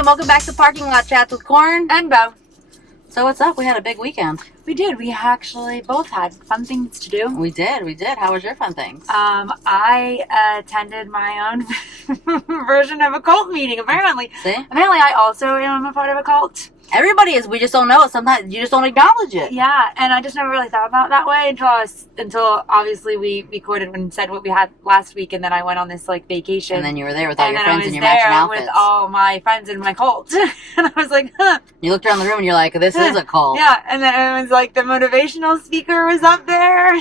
and welcome back to Parking Lot Chats with Corn and Bo. So what's up? We had a big weekend. We did. We actually both had fun things to do. We did. How was your fun things? I attended my own version of a cult meeting, apparently. See? Apparently I also am a part of a cult. Everybody is. We just don't know it. Sometimes you just don't acknowledge it. Yeah, and I just never really thought about it that way until obviously we recorded and said what we had last week, and then I went on this vacation. And then you were there with all your friends in your matching outfits. With all my friends in my cult. And I was like, huh. You looked around the room and you're like, this is a cult. Yeah, and then it was like the motivational speaker was up there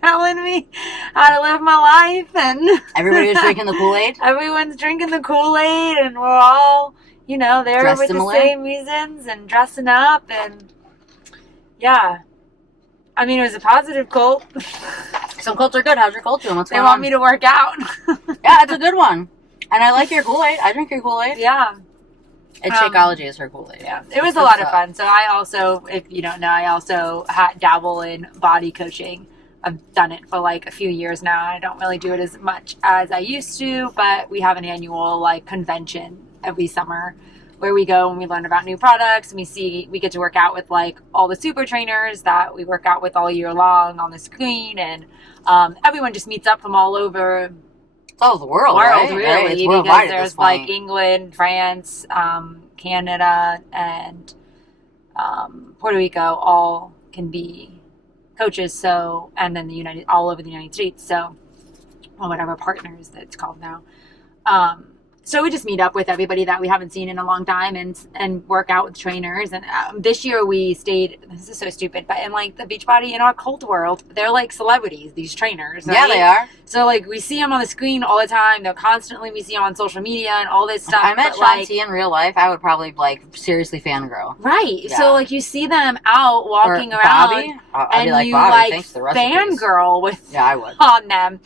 telling me how to live my life, and everybody was drinking the Kool-Aid? Everyone's drinking the Kool-Aid, and we're all, there dressed with similar? The same reasons and dressing up, and yeah. I mean, it was a positive cult. Some cults are good. How's your cult doing? What's they going on? want me to work out. Yeah, it's a good one. And I like your Kool-Aid. I drink your Kool-Aid. Yeah. And Shakeology is her Kool-Aid. Yeah, it was a lot of fun. So I also, if you don't know, I also dabble in body coaching. I've done it for a few years now. I don't really do it as much as I used to, but we have an annual convention every summer where we go and we learn about new products, and we get to work out with all the super trainers that we work out with all year long on the screen, and everyone just meets up from all over. Oh, the world, right? Really, right? It's because there's England, France, Canada, and Puerto Rico all can be coaches. So, and then all over the United States. So, or whatever partners that's called now. So we just meet up with everybody that we haven't seen in a long time and work out with trainers. And this year we stayed, this is so stupid, but in the Beachbody, in our cult world, they're like celebrities, these trainers. Right? Yeah, they are. So we see them on the screen all the time. They're constantly, we see them on social media and all this stuff. I met Sean T in real life. I would probably seriously fangirl. Right. Yeah. So you see them out walking around. Bobby? I'd be like, you Bobby, thanks for the recipes. Fangirl with I would. on them.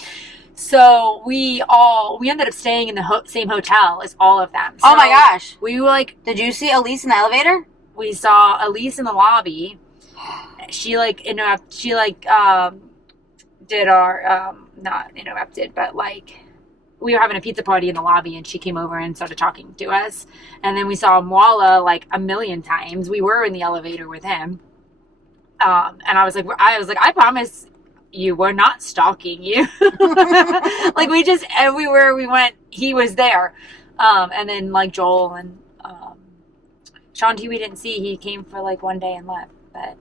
So we ended up staying in the same hotel as all of them. So oh my gosh. We were did you see Elise in the elevator? We saw Elise in the lobby. She did our, not interrupted, but we were having a pizza party in the lobby, and she came over and started talking to us. And then we saw Mwala a million times. We were in the elevator with him. And I was like, I promise you, we're not stalking you. We just, everywhere we went, he was there. And then Joel and Sean T, we didn't see. He came for one day and left, but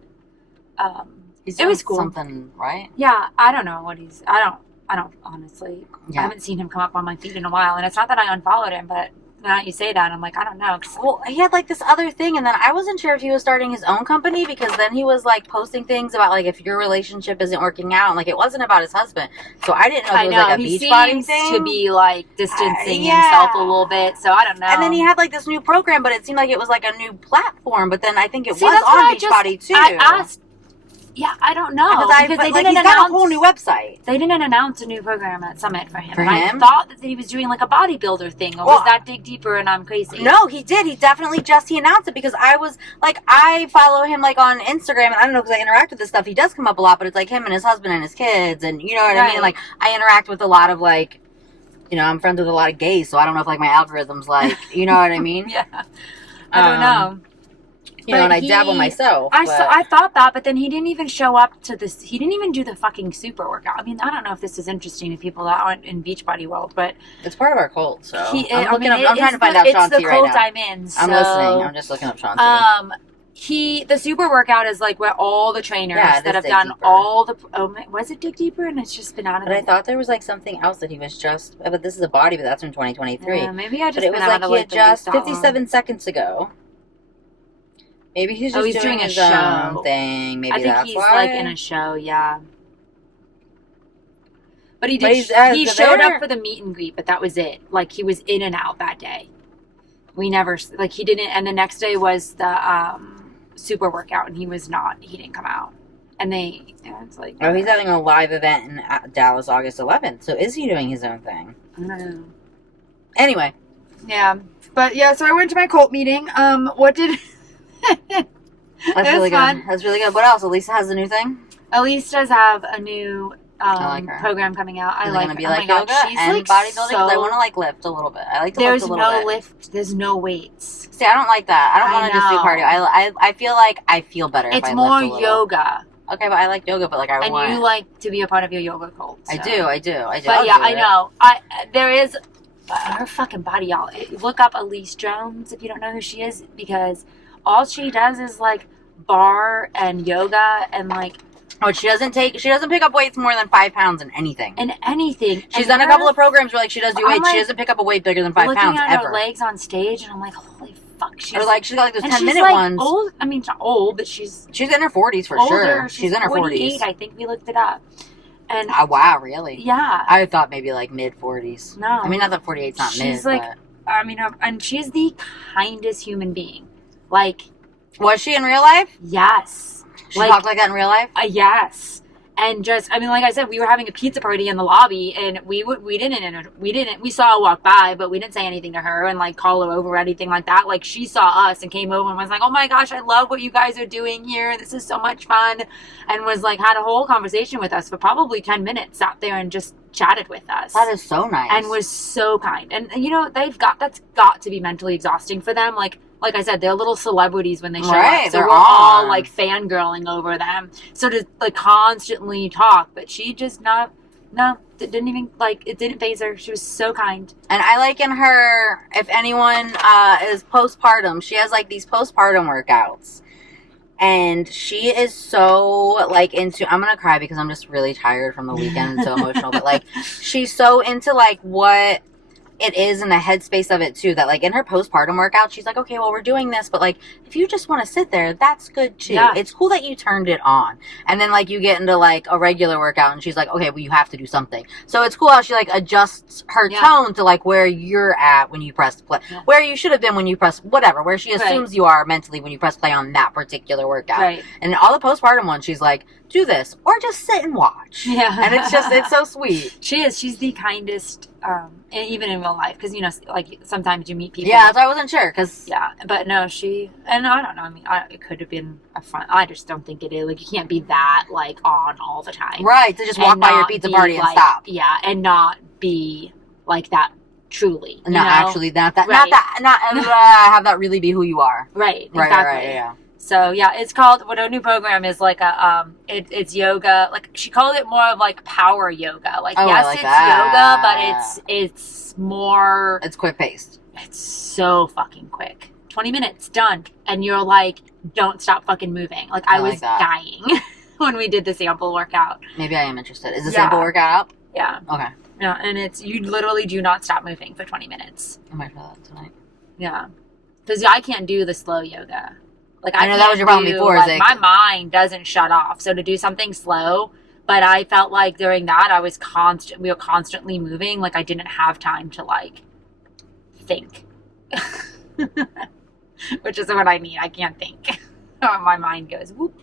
it was cool. Something, right? Yeah, I don't know what I don't honestly. Yeah. I haven't seen him come up on my feed in a while, and it's not that I unfollowed him, but now you say that, I'm like, I don't know. Well, he had this other thing, and then I wasn't sure if he was starting his own company, because then he was posting things about if your relationship isn't working out, and it wasn't about his husband. So I didn't know if it was a Beachbody thing. To be distancing himself a little bit, so I don't know. And then he had this new program, but it seemed like it was a new platform. But then I think it was on Beachbody too. I asked. Yeah, I don't know. Because they didn't announce a whole new website. They didn't announce a new program at Summit for him. For him? I thought that he was doing a bodybuilder thing, or was that dig deeper and I'm crazy? No, he did. He definitely he announced it, because I was I follow him on Instagram, and I don't know, because I interact with this stuff. He does come up a lot, but it's him and his husband and his kids, and you know what I mean? I interact with a lot of I'm friends with a lot of gays, so I don't know if my algorithm's you know what I mean? Yeah. I don't know. And I dabble myself. I thought that, but then he didn't even show up to this. He didn't even do the fucking super workout. I mean, I don't know if this is interesting to people that aren't in Beachbody world, but it's part of our cult. So I'm trying to find out Sean T right now. It's the cult I'm in. So, I'm listening. I'm just looking up Sean T. The super workout is where all the trainers that have done all the. Oh, was it Dig Deeper? And it's just been out of. But I thought there was something else that he was just. But this is a body, but that's from 2023. Yeah, maybe I just. But it was he had just 57 seconds ago. Maybe he's just doing his own thing. Maybe that's why. I think he's in a show, yeah. But he did. He showed up for the meet and greet, but that was it. He was in and out that day. We never he didn't. And the next day was the super workout, and he was not. He didn't come out. And it's he's having a live event in Dallas, August 11th. So is he doing his own thing? I don't know. Anyway, yeah, but yeah. So I went to my cult meeting. What did? That's really good. That's really good. What else? Elisa has a new thing? Elise does have a new like her. program coming out. I Is it like gonna be her. like oh my yoga God, she's and like bodybuilding? so, I want to like lift a little bit. I like to lift a little bit. There's no lift. There's no weights. See, I don't like that. I don't want to just do know. cardio. I feel like I feel better if It's I more lift a little. yoga. Okay, but I like yoga, but like I And want. you like to be a part of your yoga cult. So. I do. But I'll yeah, do I it. know. There is her fucking body, y'all. Look up Elise Jones if you don't know who she is, because all she does is like bar and yoga and like. Oh, she doesn't pick up weights more than 5 pounds in anything. She's done a couple of programs where like she does do weights. She doesn't pick up a weight bigger than 5 pounds looking at ever. her legs on stage, and I'm like, holy fuck. She's or like she's got like those 10-minute like ones. Old. I mean, she's not old, but she's in her 40s for older. sure. She's in her 48, 40s. I think we looked it up. And oh, wow, really? yeah, I thought maybe like mid 40s. No, I mean not that 48's not mid. She's like, but... I mean, and she's the kindest human being. Like, was she in real life? Yes. She talked like that in real life? Yes. And just, I mean, like I said, we were having a pizza party in the lobby, and we saw her walk by, but we didn't say anything to her and like call her over or anything like that. Like, she saw us and came over and was like, oh my gosh, I love what you guys are doing here. This is so much fun. And was like, had a whole conversation with us for probably 10 minutes, sat there and just chatted with us. That is so nice. And was so kind. And you know, that's got to be mentally exhausting for them. Like I said, they're little celebrities when they show up. So we're all like fangirling over them. So to like constantly talk, but she just it didn't even it didn't faze her. She was so kind. And I like in her, if anyone is postpartum, she has like these postpartum workouts. And she is so like into, I'm gonna cry because I'm just really tired from the weekend and so emotional, but like she's so into like what it is in the headspace of it too, that like in her postpartum workout she's like, okay, well we're doing this, but like if you just want to sit there, that's good too. Yeah. It's cool that you turned it on. And then like you get into like a regular workout and she's like, okay, well you have to do something. So it's cool how she like adjusts her tone to like where you're at when you press play, where you should have been when you press whatever, where she assumes you are mentally when you press play on that particular workout. And all the postpartum ones she's like, do this or just sit and watch. And it's so sweet. She's the kindest, even in real life, because you know, like sometimes you meet people. So I wasn't sure because but no, and I don't know. I mean, it could have been a fun. I just don't think it is. Like you can't be that like on all the time, right? To just walk by your pizza party and stop, and not be like that truly. Not actually not have that really be who you are, right? Exactly. So yeah, it's called, what our new program is like a it's yoga. Like she called it more of like power yoga. Like it's yoga, but it's more, it's quick paced. It's so fucking quick. 20 minutes done, and you're like, don't stop fucking moving. Like I was dying when we did the sample workout. Maybe I am interested. Is the sample workout up? Yeah. Okay. Yeah, and it's, you literally do not stop moving for 20 minutes. I might try that tonight. Yeah, because I can't do the slow yoga. Like I know that was your problem before. Like, my mind doesn't shut off. So to do something slow, but I felt like during that we were constantly moving. Like I didn't have time to like think, which is what I need. I can't think. My mind goes whoop,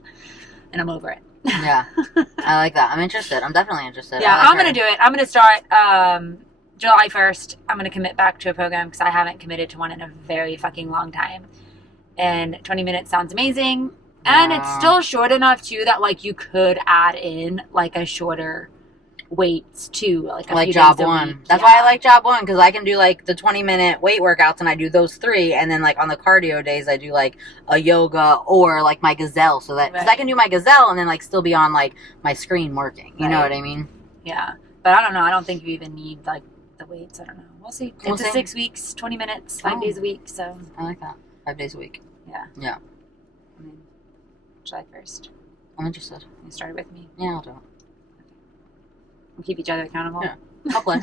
and I'm over it. Yeah, I like that. I'm interested. I'm definitely interested. Yeah, I'm gonna do it. I'm gonna start July 1st. I'm gonna commit back to a program because I haven't committed to one in a very fucking long time. And 20 minutes sounds amazing. And it's still short enough, too, that, like, you could add in, like, a shorter weights, too. Like job one. That's why I like job one, because I can do, like, the 20-minute weight workouts, and I do those 3. And then, like, on the cardio days, I do, like, a yoga or, like, my gazelle. So that, because I can do my gazelle and then, like, still be on, like, my screen working. You know what I mean? Yeah. But I don't know. I don't think you even need, like, the weights. I don't know. We'll see. It's 6 weeks, 20 minutes, 5 days a week, so. I like that. 5 days a week. Yeah. Yeah. I mean, July 1st. I'm interested. You started with me? Yeah, I'll do it. We'll keep each other accountable. Yeah. I'll play.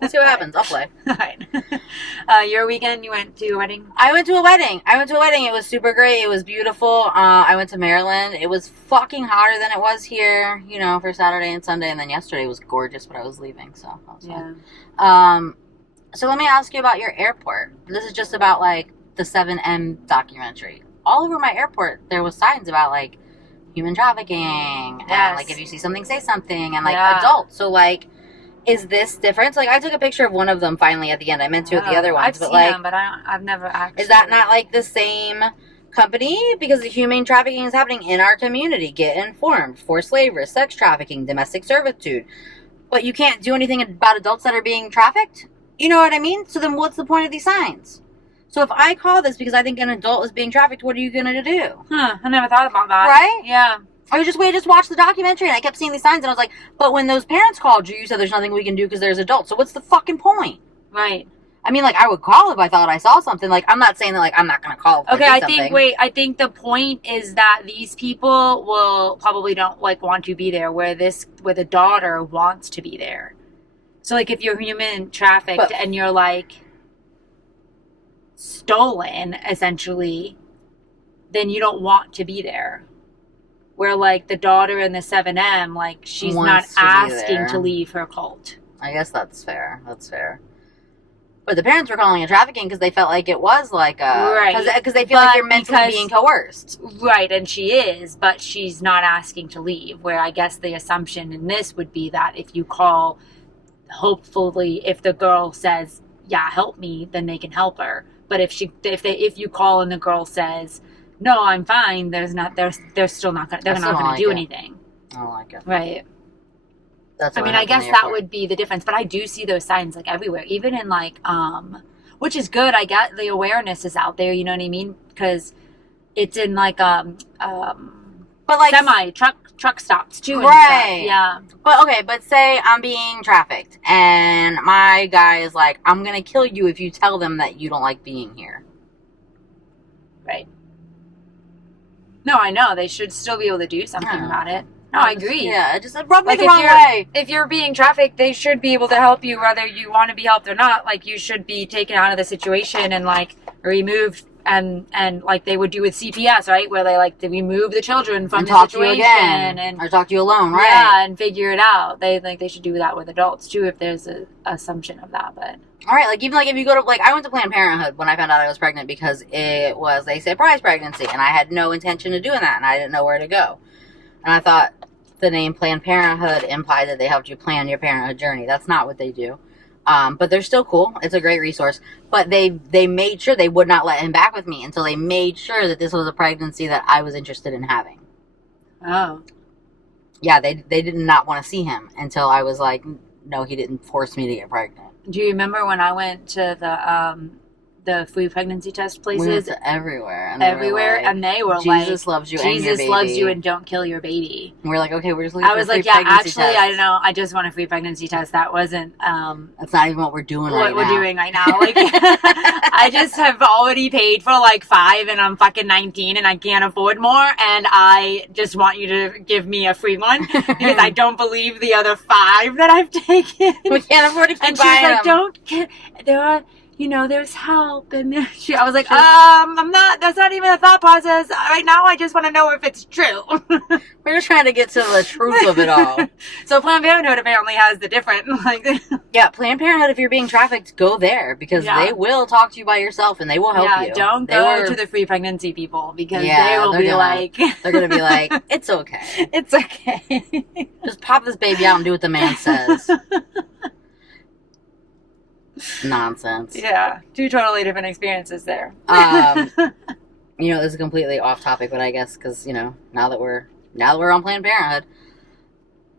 We'll see what happens. I'll play. All right. Your weekend, you went to a wedding? I went to a wedding. It was super great. It was beautiful. I went to Maryland. It was fucking hotter than it was here, you know, for Saturday and Sunday. And then yesterday was gorgeous, but I was leaving, so that was fun. So let me ask you about your airport. This is just about, like, the 7M documentary. All over my airport, there was signs about, like, human trafficking. And, like, if you see something, say something. And, like, adults. So, like, is this different? So, like, I took a picture of one of them finally at the end. I meant to at the other ones. I've seen them, but I've never actually. Is that not, like, the same company, because the humane trafficking is happening in our community. Get informed. Forced labor, sex trafficking, domestic servitude. But you can't do anything about adults that are being trafficked? You know what I mean? So then what's the point of these signs? So if I call this because I think an adult is being trafficked, what are you going to do? I never thought about that. Right? Yeah. I just watched the documentary and I kept seeing these signs and I was like, but when those parents called you, you said there's nothing we can do because there's adults. So what's the fucking point? Right. I mean, like, I would call if I thought I saw something. Like, I'm not saying that, like, I'm not going to call. Okay, I think the point is that these people will probably don't, like, want to be there where the daughter wants to be there. So, like, if you're human trafficked and you're, like, stolen, essentially, then you don't want to be there. Where, like, the daughter in the 7M, like, she's not asking to leave her cult. I guess that's fair. That's fair. But the parents were calling it trafficking because they felt like it was like a... Right. Because they feel like you're mentally being coerced. Right, and she is, but she's not asking to leave. Where I guess the assumption in this would be that if you call, hopefully, if the girl says, yeah, help me, then they can help her. But if you call and the girl says, no, I'm fine, they're still not going to do anything. I don't like it. Right. That's I mean, I guess that would be the difference, but I do see those signs like everywhere, even in like, which is good. I get the awareness is out there. You know what I mean? Because it's in like, but like truck stops too. And right. Stuff. Yeah. But okay, but say I'm being trafficked and my guy is like, I'm going to kill you if you tell them that you don't like being here. Right. No, I know. They should still be able to do something about it. No, I agree. Yeah, it just rubbed me the wrong way. If you're being trafficked, they should be able to help you whether you want to be helped or not. Like, you should be taken out of the situation and, like, removed and like they would do with CPS, right? Where they remove the children from the situation. Or talk to you alone, right? Yeah, and figure it out. They should do that with adults, too, if there's an assumption of that, but... All right, like, even, like, if you go to, like, I went to Planned Parenthood when I found out I was pregnant because it was a surprise pregnancy, and I had no intention of doing that, and I didn't know where to go. And I thought the name Planned Parenthood implied that they helped you plan your parenthood journey. That's not what they do. But they're still cool. It's a great resource. But they made sure they would not let him back with me until they made sure that this was a pregnancy that I was interested in having. Oh. Yeah, they did not want to see him until I was like, no, he didn't force me to get pregnant. Do you remember when I went to the free pregnancy test places? We went to everywhere. And they were like, Jesus loves you Jesus and your baby. loves you and don't kill your baby. And we're like, okay, we're just looking for a free pregnancy actually, test. I don't know. I just want a free pregnancy test. That wasn't... That's not even what we're doing right now. What we're doing right now. Like, I just have already paid for like 5 and I'm fucking 19 and I can't afford more. And I just want you to give me a free one because I don't believe the other 5 that I've taken. We can't afford to keep and she's buying like, them. don't get... There are... You know, there's help, and I was like, I'm not, that's not even a thought process. Right now, I just want to know if it's true. We're just trying to get to the truth of it all. So Planned Parenthood apparently has the different, like... Yeah, Planned Parenthood, if you're being trafficked, go there, because they will talk to you by yourself, and they will help you. Yeah, don't go to the free pregnancy people, because they will be like... They're going to be like, it's okay. It's okay. Just pop this baby out and do what the man says. Nonsense. Yeah, 2 totally different experiences there. You know, this is completely off topic, but I guess because, you know, now that we're on Planned Parenthood,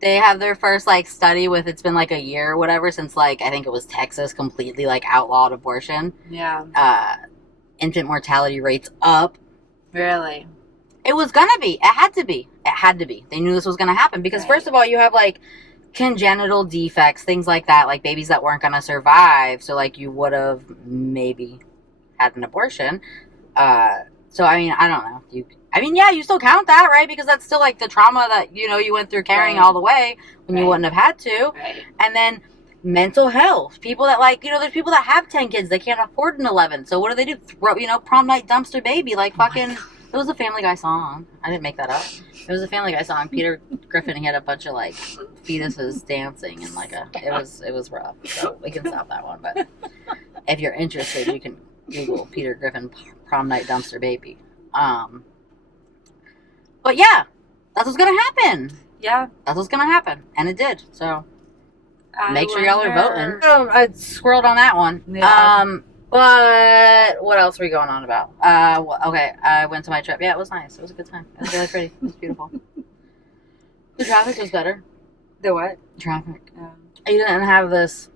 they have their first like study with, it's been like a year or whatever since like I think it was Texas completely like outlawed abortion. Yeah. Infant mortality rates up. Really? It was gonna be. It had to be. It had to be. They knew this was gonna happen because first of all, you have like congenital defects, things like that, like babies that weren't going to survive, so like you would have maybe had an abortion. So I mean, I don't know. You still count that, right? Because that's still like the trauma that, you know, you went through carrying all the way when you wouldn't have had to. Right. And then mental health. People that like, you know, there's people that have 10 kids, they can't afford an 11. So what do? Throw, you know, prom night dumpster baby, like fucking... It was a Family Guy song. I didn't make that up. It was a Family Guy song. Peter Griffin, he had a bunch of like fetuses dancing and like it was rough. So we can stop that one. But if you're interested, you can Google Peter Griffin prom night dumpster baby. But yeah, that's what's gonna happen. Yeah, that's what's gonna happen, and it did. So make sure y'all are voting. I squirreled on that one. Yeah. But what else are we going on about? Okay, I went to my trip. Yeah, it was nice. It was a good time. It was really pretty. It was beautiful. The traffic was better. The what? Traffic. You didn't have this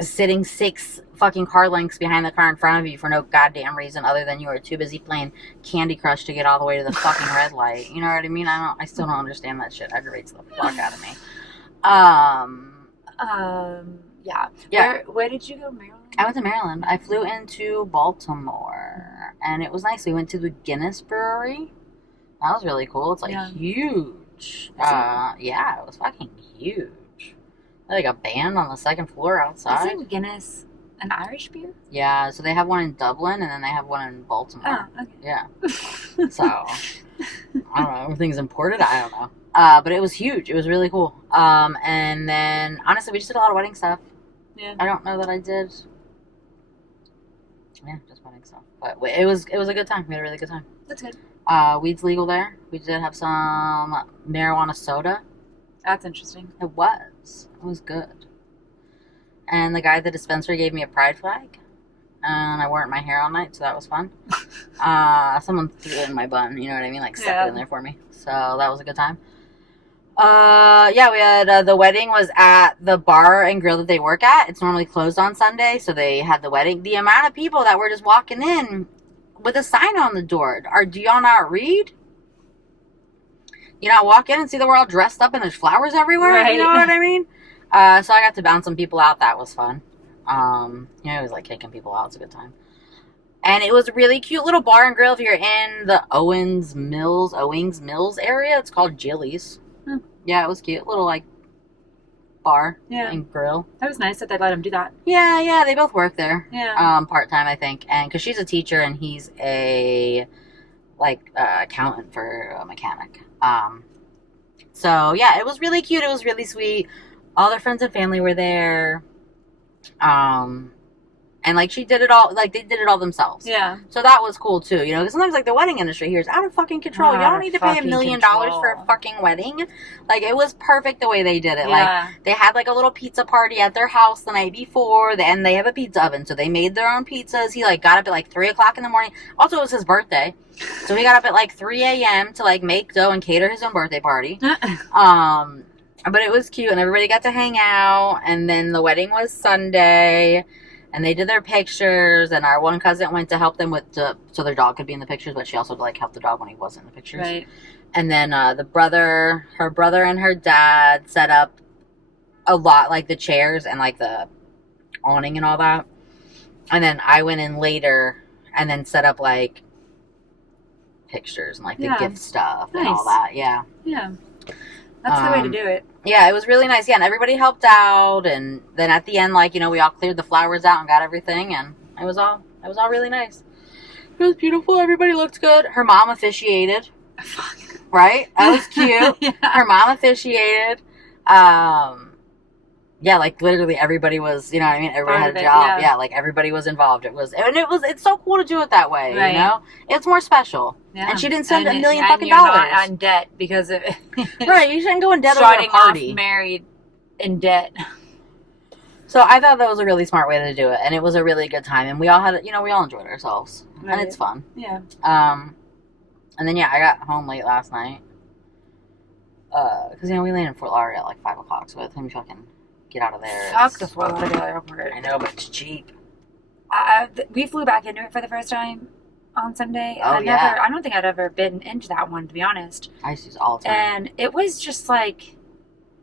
sitting 6 fucking car lengths behind the car in front of you for no goddamn reason other than you were too busy playing Candy Crush to get all the way to the fucking red light. You know what I mean? I still don't understand that shit. Aggravates the fuck out of me. Yeah. Where did you go, Maryland? I went to Maryland. I flew into Baltimore, and it was nice. We went to the Guinness Brewery. That was really cool. It's like huge. Yeah, it was fucking huge. Like a band on the second floor outside. Isn't Guinness an Irish beer? Yeah, so they have one in Dublin, and then they have one in Baltimore. Oh, okay. Yeah. So, I don't know. Everything's imported? I don't know. But it was huge. It was really cool. And then, honestly, we just did a lot of wedding stuff. Yeah. I don't know that I did. Yeah, just wedding stuff. But it was a good time. We had a really good time. That's good. Weed's legal there. We did have some marijuana soda. That's interesting. It was. It was good. And the guy at the dispensary gave me a pride flag. And I wore it in my hair all night, so that was fun. Someone threw it in my bun, you know what I mean? Like, stuck it in there for me. So that was a good time. Yeah, we had, the wedding was at the bar and grill that they work at. It's normally closed on Sunday, so they had the wedding. The amount of people that were just walking in with a sign on the door. Do y'all not read? You know, walk in and see that we're all dressed up and there's flowers everywhere. Right. You know what I mean? So I got to bounce some people out. That was fun. You know, it was like kicking people out. It's a good time. And it was a really cute little bar and grill. If you're in the Owings Mills area, it's called Jilly's. Yeah, it was cute. Little, like, bar and grill. That was nice that they let him do that. Yeah, they both work there. Yeah. Part-time, I think. And because she's a teacher and he's a, like, accountant for a mechanic. So, yeah, it was really cute. It was really sweet. All their friends and family were there. And, like, she did it all, like, they did it all themselves. Yeah. So that was cool, too. You know, because sometimes, like, the wedding industry here is out of fucking control. Y'all don't need to pay $1 million for a fucking wedding. Like, it was perfect the way they did it. Yeah. Like, they had, like, a little pizza party at their house the night before, and they have a pizza oven, so they made their own pizzas. He, like, got up at, like, 3 o'clock in the morning. Also, it was his birthday. So he got up at, like, 3 a.m. to, like, make dough and cater his own birthday party. But it was cute, and everybody got to hang out, and then the wedding was Sunday. And they did their pictures, and our one cousin went to help them so their dog could be in the pictures, but she also like helped the dog when he wasn't in the pictures. Right. And then her brother and her dad set up a lot, like the chairs and like the awning and all that. And then I went in later and then set up like pictures and like the gift stuff and all that. Yeah. Yeah. That's the way to do it. Yeah, it was really nice. Yeah, and everybody helped out, and then at the end, like, you know, we all cleared the flowers out and got everything, and it was all really nice. It was beautiful. Everybody looked good. Her mom officiated. Right? That was cute. Yeah. Her mom officiated. Yeah, like literally everybody was, you know what I mean? Everybody had a job. Yeah, like everybody was involved. It's so cool to do it that way, right. You know? It's more special. Yeah. And she didn't spend $1 million fucking dollars. And you're not on debt because of right, you shouldn't go in debt over a party. Off married in debt. So I thought that was a really smart way to do it, and it was a really good time, and we all had, you know, we all enjoyed ourselves, right. And it's fun. Yeah. And then I got home late last night, because you know we landed in Fort Lauderdale at like 5 o'clock, so by the time we fucking get out of there, fuck the Fort Lauderdale airport. I know, but it's cheap. We flew back into it for the first time on Sunday. Oh, yeah. I don't think I'd ever been into that one, to be honest. I used to use all the time. And it was just like,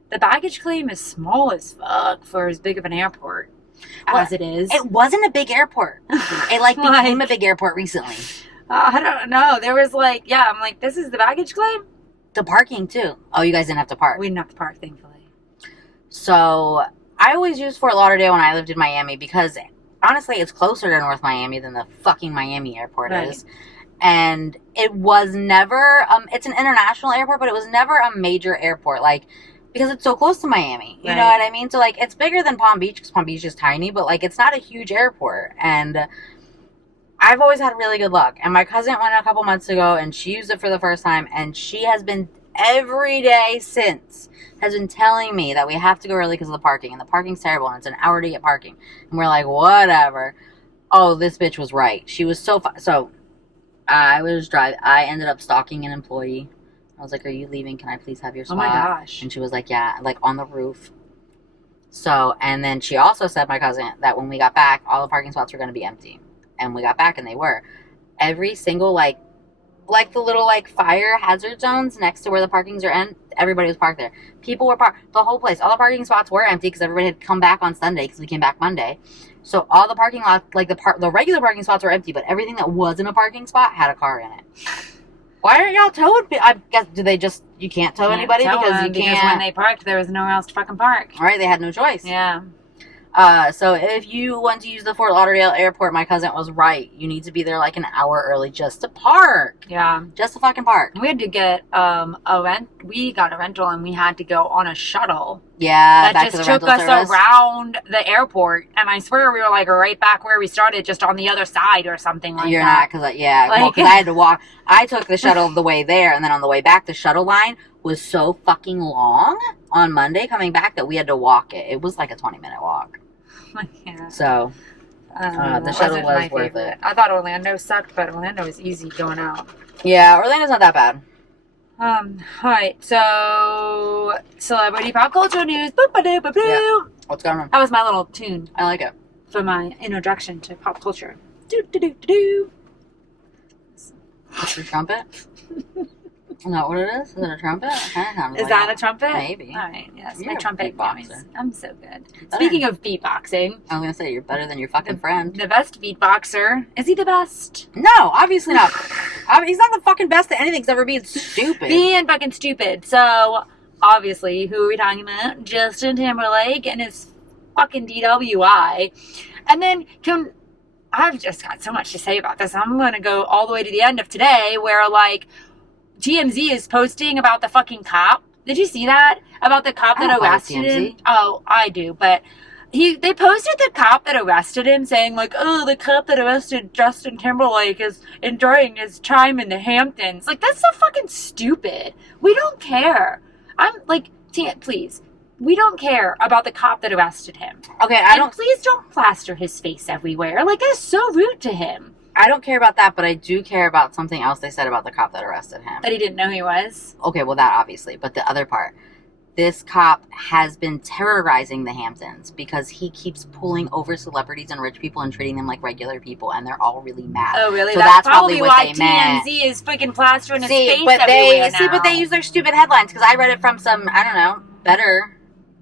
the baggage claim is small as fuck for as big of an airport as it is. It wasn't a big airport. It became a big airport recently. I don't know. There was I'm like, this is the baggage claim? The parking too. Oh, you guys didn't have to park. We didn't have to park, thankfully. So I always used Fort Lauderdale when I lived in Miami because honestly, it's closer to North Miami than the fucking Miami airport is. And it was never, it's an international airport, but it was never a major airport. Like, because it's so close to Miami. You know what I mean? So, like, it's bigger than Palm Beach because Palm Beach is tiny, but, like, it's not a huge airport. And I've always had really good luck. And my cousin went a couple months ago, and she used it for the first time, and she has been every day since has been telling me that we have to go early because of the parking, and the parking's terrible, and it's an hour to get parking. And we're like, whatever. Oh, this bitch was right. She was so so. I ended up stalking an employee. I was like, "Are you leaving? Can I please have your spot?" Oh my gosh. And she was like, "Yeah," like on the roof. So, and then she also said, my cousin, that when we got back, all the parking spots were going to be empty. And we got back and they were. Every single, like the little, like, fire hazard zones next to where the parkings are in, everybody was parked there. People were parked, the whole place. All the parking spots were empty because everybody had come back on Sunday because we came back Monday. So all the parking lots, like the regular parking spots were empty, but everything that wasn't a parking spot had a car in it. Why aren't y'all towing? I guess, you can't tow anybody because you can't. Because when they parked, there was nowhere else to fucking park. Right, they had no choice. Yeah. So if you want to use the Fort Lauderdale airport, my cousin was right. You need to be there like an hour early just to park. Yeah. Just to fucking park. We had to get we got a rental and we had to go on a shuttle. Yeah, that just took us around the airport, and I swear we were like right back where we started, just on the other side or something like You're that. You're not, because I had to walk. I took the shuttle the way there, and then on the way back, the shuttle line was so fucking long on Monday coming back that we had to walk it. It was like a 20-minute walk. Yeah. So the shuttle was worth it. I thought Orlando sucked, but Orlando was easy going out. Yeah, Orlando's not that bad. Alright, so celebrity pop culture news. Boop-a-doop-a-doo. Yeah. What's going on? That was my little tune I like it. for my introduction to pop culture. Do-do-do-do-do. What's your trumpet? Is that what it is? Is it a trumpet? Is that a trumpet? Maybe. Alright, yes. You're My a trumpet beatboxer. games. I'm so good. Better. Speaking of beatboxing, I was going to say, you're better than your fucking friend. the best beatboxer. Is he the best? No, obviously not. He's not the fucking best at anything except for being stupid. Being fucking stupid. So, obviously, who are we talking about? Justin Timberlake and his fucking DWI. And then, I've just got so much to say about this. I'm going to go all the way to the end of today where, like, TMZ is posting about the fucking cop. Did you see that? About the cop that arrested him? Oh, I do. But they posted the cop that arrested him saying, like, oh, the cop that arrested Justin Timberlake is enjoying his time in the Hamptons. Like, that's so fucking stupid. We don't care. I'm like, please. We don't care about the cop that arrested him. Okay, Please don't plaster his face everywhere. Like, that's so rude to him. I don't care about that, but I do care about something else they said about the cop that arrested him. That he didn't know he was? Okay, well, that obviously. But the other part, this cop has been terrorizing the Hamptons because he keeps pulling over celebrities and rich people and treating them like regular people, and they're all really mad. Oh, really? So that's probably what why they meant. TMZ is freaking plastering his face but everywhere now. but they use their stupid headlines, because I read it from some, I don't know, better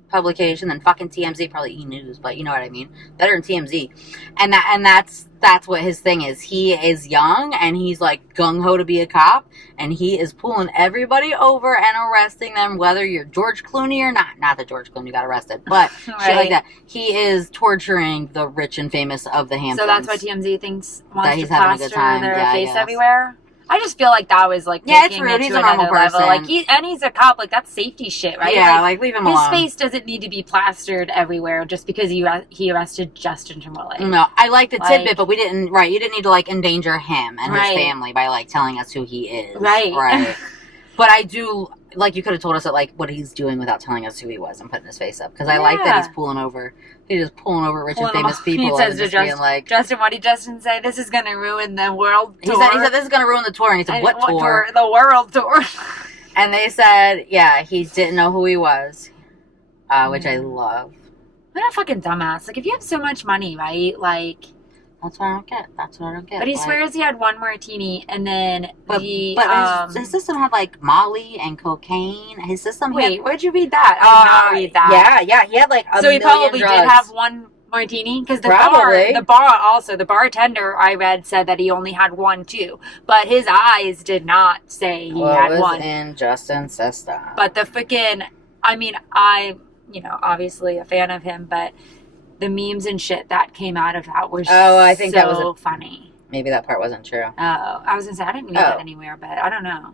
publication than fucking TMZ, probably E-News, but you know what I mean, better than TMZ. And that's what his thing is. He is young and he's like gung-ho to be a cop, and he is pulling everybody over and arresting them, whether you're George Clooney or not that George Clooney got arrested, but right. Shit like that. He is torturing the rich and famous of the Hamptons. So that's why TMZ wants to having a good plaster time. their face everywhere. I just feel like that was like it's rude. He's to a normal another level. person. Like he's a cop. Like that's safety shit, right? Yeah, like leave him alone. His face doesn't need to be plastered everywhere just because he arrested Justin Timberlake. No, I like the tidbit, but we didn't. Right, you didn't need to like endanger him and his family by like telling us who he is. Right. But I do like, you could have told us that like what he's doing without telling us who he was and putting his face up, because I like that he's pulling over. He's just pulling over rich and famous people. He says and to being like, Justin, what did Justin say? This is going to ruin the world tour. He said this is going to ruin the tour. And he said, what tour? The world tour. And they said, yeah, he didn't know who he was, which I love. What a fucking dumbass. Like, if you have so much money, right? Like, that's what I don't get. But he swears he had one martini, and then but his system had like Molly and cocaine. His system. Where'd you read that? I did not read that. Yeah. He had like so he probably did have one martini, because the bartender I read said that he only had one too, but his eyes did not say he had one. In Justin's system. But the freaking, I mean, obviously a fan of him, but the memes and shit that came out of that were I think so that was funny. Maybe that part wasn't true. I was gonna say I didn't read that anywhere, but I don't know.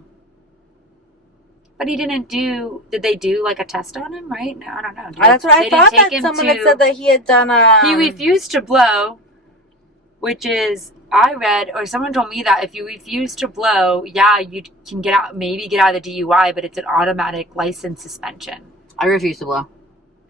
But he didn't do. Did they do like a test on him? Right? No, I don't know. That's what I thought. That someone had said that he had done. He refused to blow, which is I read, or someone told me that if you refuse to blow, you can get out of the DUI, but it's an automatic license suspension. I refuse to blow.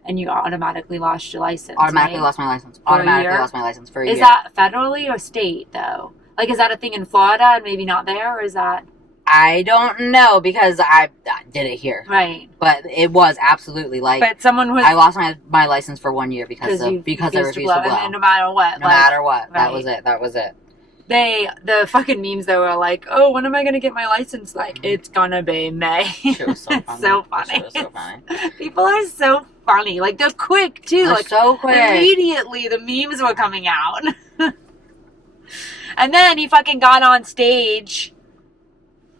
and you automatically lost your license. Automatically right? lost my license. For a Automatically year? lost my license for a year. Is that federally or state though? Like, is that a thing in Florida and maybe not there, or is that? I don't know because I did it here. Right. But it was absolutely like. But someone was. I lost my license for 1 year because I refused to blow. And no matter what. No matter what. Right. That was it. The fucking memes though were like, oh, when am I gonna get my license? Like, it's gonna be May. Shit was so funny. So funny. Shit was so funny. People are so funny. Like, they're quick too. They're like, so quick. Immediately the memes were coming out. And then he fucking got on stage.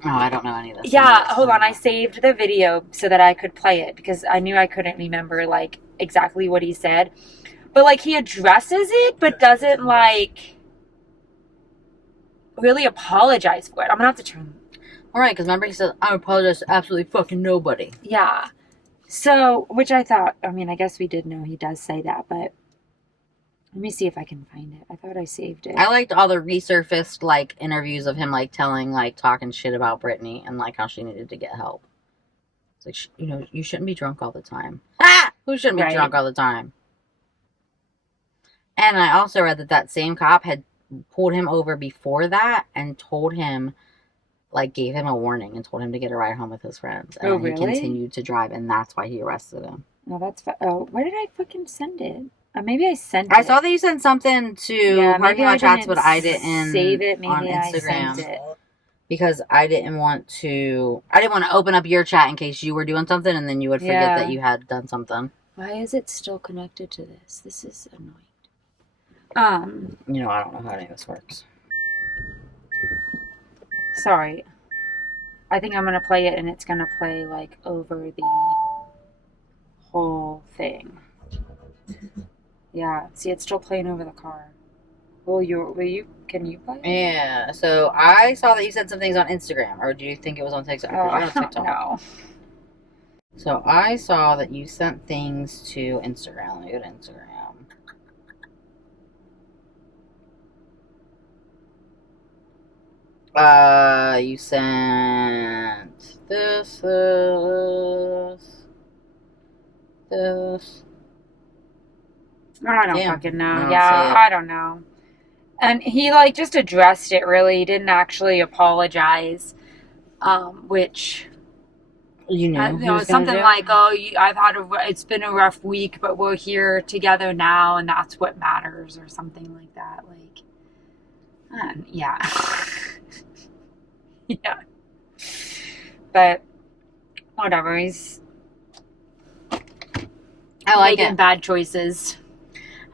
Oh, I don't know any of this. Yeah, hold on. I saved the video so that I could play it because I knew I couldn't remember like exactly what he said. But like, he addresses it but doesn't like really apologize for it. I'm gonna have to turn. All right, because remember he said, I apologize to absolutely fucking nobody. Yeah. So, which I thought, I mean, I guess we did know he does say that, but let me see if I can find it. I thought I saved it. I liked all the resurfaced, like, interviews of him, like, talking shit about Brittany and, like, how she needed to get help. It's like, you know, you shouldn't be drunk all the time. Ah! Who shouldn't be drunk all the time? And I also read that same cop had pulled him over before that and told him, like, gave him a warning and told him to get a ride home with his friends. And he continued to drive, and that's why he arrested him. Oh, that's... why did I fucking send it? Maybe I sent it. I saw that you sent something to Parking Lot Chats, but I didn't save it. Maybe on Instagram. I sent it. Because I didn't want to open up your chat in case you were doing something and then you would forget that you had done something. Why is it still connected to this? This is annoying. You know, I don't know how any of this works. Sorry. I think I'm going to play it and it's going to play like over the whole thing. Yeah. See, it's still playing over the car. Can you play it? Yeah. So I saw that you said some things on Instagram, or do you think it was on TikTok? Oh, I don't know. So I saw that you sent things to Instagram. Let me go to Instagram. You sent this. I don't fucking know. I don't know. And he like just addressed it. Really, he didn't actually apologize. Which you know, something like, it's been a rough week, but we're here together now, and that's what matters, or something like that. Like, yeah. Yeah. But whatever, I like making bad choices.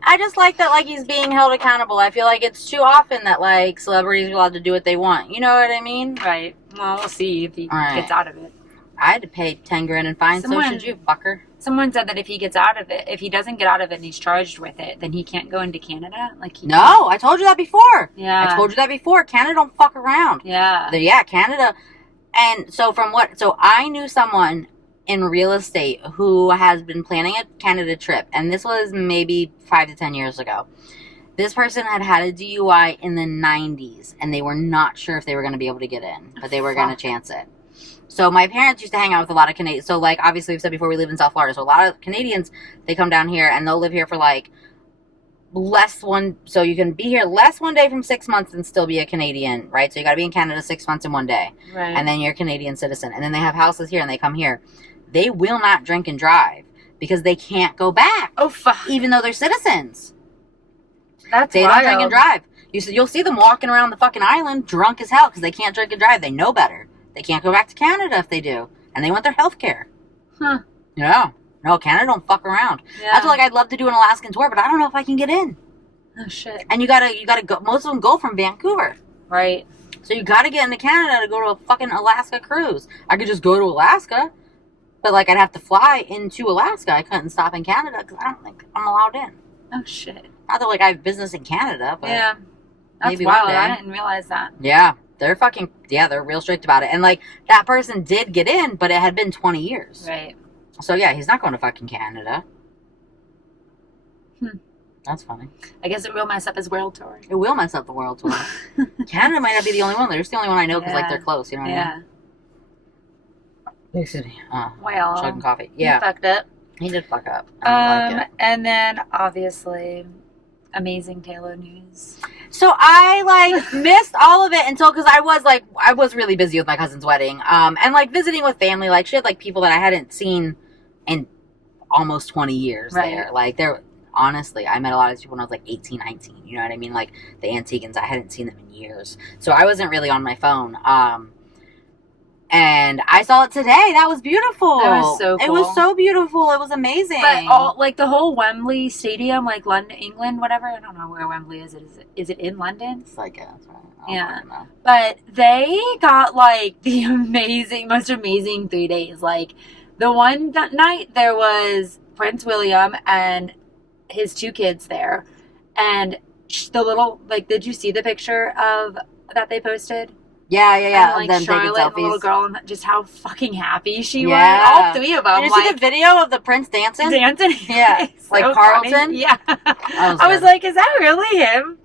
I just like that, like, he's being held accountable. I feel like it's too often that, like, celebrities are allowed to do what they want. You know what I mean? Right. Well, we'll see if he gets out of it. I had to pay 10 grand in fine, so should you, fucker. Someone said that if he gets out of it, if he doesn't get out of it and he's charged with it, then he can't go into Canada? No, I told you that before. Yeah. I told you that before. Canada don't fuck around. Yeah. Yeah, Canada. And so I knew someone in real estate who has been planning a Canada trip, and this was maybe 5 to 10 years ago. This person had a DUI in the 90s, and they were not sure if they were going to be able to get in, but they were going to chance it. So my parents used to hang out with a lot of Canadians. So, like, obviously we've said before, we live in South Florida, so a lot of Canadians, they come down here, and they'll live here for, like, so you can be here less 1 day from 6 months and still be a Canadian, right? So you got to be in Canada 6 months in 1 day. Right. And then you're a Canadian citizen. And then they have houses here, and they come here. They will not drink and drive because they can't go back. Oh, fuck. Even though they're citizens. They don't drink and drive. You'll see them walking around the fucking island drunk as hell because they can't drink and drive. They know better. They can't go back to Canada if they do. And they want their health care. Huh. Yeah. No, Canada don't fuck around. Yeah. I feel like I'd love to do an Alaskan tour, but I don't know if I can get in. Oh, shit. And you gotta go. Most of them go from Vancouver. Right. So you gotta get into Canada to go to a fucking Alaska cruise. I could just go to Alaska. But, like, I'd have to fly into Alaska. I couldn't stop in Canada because I don't think I'm allowed in. Oh, shit. Not that, like, I have business in Canada, but... Yeah. That's maybe wild. one day. I didn't realize that. Yeah. They're real strict about it. And, like, that person did get in, but it had been 20 years. Right. So, yeah, he's not going to fucking Canada. That's funny. I guess it will mess up his world tour. It will mess up the world tour. Canada might not be the only one. They're just the only one I know because, like, they're close. You know what I mean? Excuse me. Well, chugging coffee. Yeah. You fucked up. He did fuck up. I like it. And then obviously, amazing Taylor news. So I like missed all of it until because I was really busy with my cousin's wedding, and like visiting with family. Like she had like people that I hadn't seen in almost 20 years there. Like honestly, I met a lot of these people when I was like 18, 19. You know what I mean? Like the Antigans, I hadn't seen them in years, so I wasn't really on my phone. And I saw it today. That was beautiful. That was so cool. It was so beautiful. It was amazing. But the whole Wembley Stadium, like London, England, whatever. I don't know where Wembley is. Is it in London? It's like that's right. Yeah. But they got like the most amazing 3 days. Like the one night there was Prince William and his 2 kids there, and the little did you see the picture of that they posted? Yeah. And, like Charlotte, the little girl, and just how fucking happy she was. All 3 of them. Did you see the video of the prince dancing? Yeah, so like Carlton. Funny. Yeah, I was like, is that really him?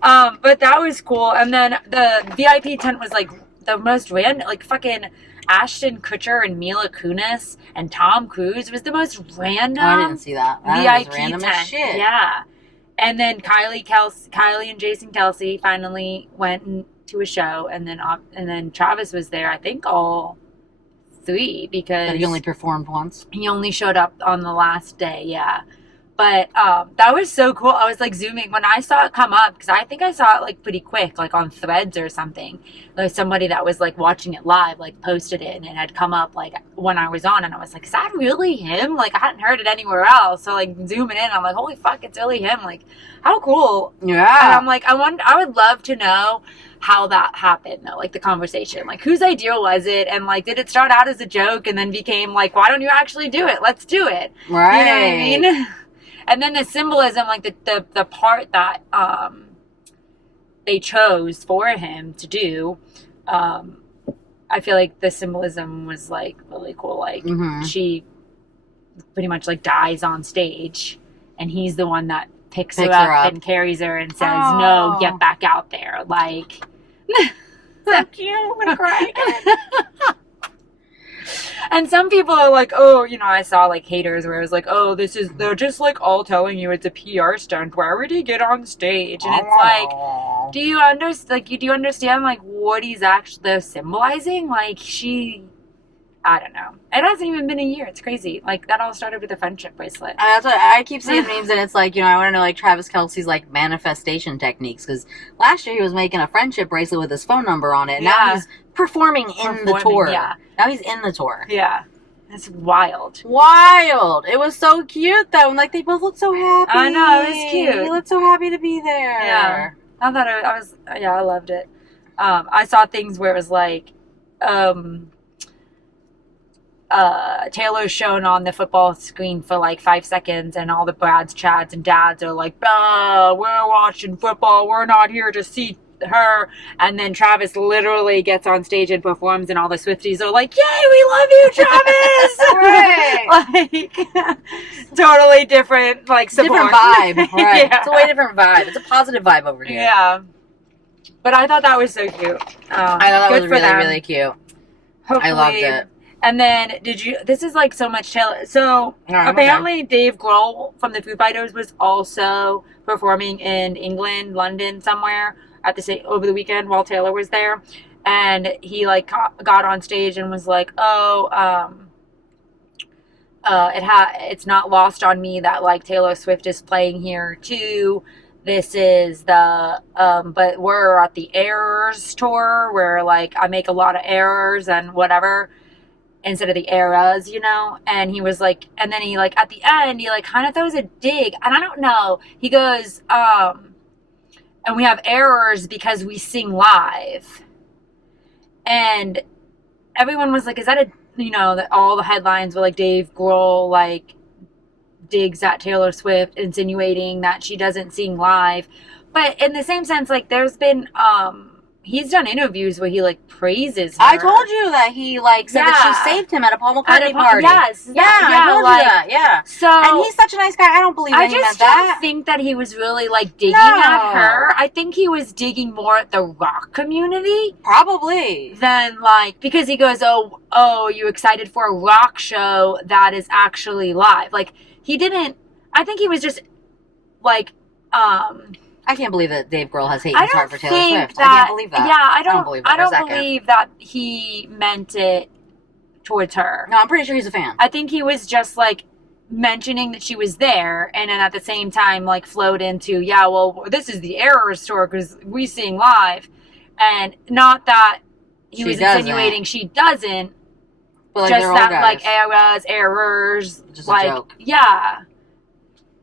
But that was cool. And then the VIP tent was like the most random, like fucking Ashton Kutcher and Mila Kunis and Tom Cruise was the most random. I didn't see that. VIP was random tent. As shit. Yeah. And then Kylie and Jason Kelsey finally went to a show, and then Travis was there. I think all 3 because but he only performed once. He only showed up on the last day. Yeah. But that was so cool. I was like zooming when I saw it come up because I think I saw it like pretty quick, like on Threads or something. Like somebody that was like watching it live, like posted it, and it had come up like when I was on, and I was like, "Is that really him?" Like I hadn't heard it anywhere else. So like zooming in, I'm like, "Holy fuck, it's really him!" Like how cool. Yeah. And I'm like, I would love to know how that happened though, like the conversation, like whose idea was it, and like did it start out as a joke and then became like, why don't you actually do it? Let's do it. Right. You know what I mean? And then the symbolism, like the part that they chose for him to do, I feel like the symbolism was like really cool. Like she pretty much like dies on stage, and he's the one that picks her up and carries her and says, "No, get back out there." Like, so cute. I'm gonna cry. And some people are like, oh, you know, I saw like haters where it was like, oh, they're just like all telling you it's a PR stunt. Why would he get on stage? And it's like, do you understand like what he's actually symbolizing? Like I don't know. It hasn't even been a year. It's crazy. Like that all started with a friendship bracelet. That's what I keep seeing memes, and it's like, you know, I want to know like Travis Kelce's like manifestation techniques, because last year he was making a friendship bracelet with his phone number on it. Now he's performing in the tour. Yeah. Now he's in the tour. Yeah. It's wild. It was so cute though, and like they both looked so happy. I know, it was cute. They looked so happy to be there. Yeah. I loved it. I saw things where it was like, Taylor's shown on the football screen for like 5 seconds, and all the Brads, Chads, and Dads are like, we're watching football, we're not here to see her. And then Travis literally gets on stage and performs, and all the Swifties are like, yay, we love you, Travis. Right. Like totally different, like support. Different vibe. Right. Yeah. It's a way different vibe. It's a positive vibe over here. Yeah. But I thought that was so cute. I thought that was really, really cute. Hopefully, I loved it. And then this is like so much Taylor. So apparently Dave Grohl from the Foo Fighters was also performing in England, London, somewhere over the weekend while Taylor was there. And he like got on stage and was like, it's not lost on me that like Taylor Swift is playing here too. This is but we're at the Errors tour where like I make a lot of errors and whatever, instead of the eras, you know. And he was like, and then he like at the end he like kind of throws a dig, and I don't know, he goes and we have errors because we sing live. And everyone was like, is that that all the headlines were like Dave Grohl like digs at Taylor Swift, insinuating that she doesn't sing live. But in the same sense, like there's been he's done interviews where he like praises her. I told you that he like said that she saved him at a Paul McCartney party. Yes. Yeah, I told you that. Yeah. So, and he's such a nice guy. I don't believe that he meant that. I just don't think that he was really like digging at her. I think he was digging more at the rock community. Probably. Than like, because he goes, oh, you excited for a rock show that is actually live. Like, he didn't, I think he was just like, I can't believe that Dave Grohl has hate in his heart for Taylor Swift. I can't believe that. Yeah, I don't believe that he meant it towards her. No, I'm pretty sure he's a fan. I think he was just like mentioning that she was there, and then at the same time like flowed into, yeah, well, this is the Error store because we sing live, and not that he was insinuating she doesn't, but like, just that like errors, just like a joke. Yeah.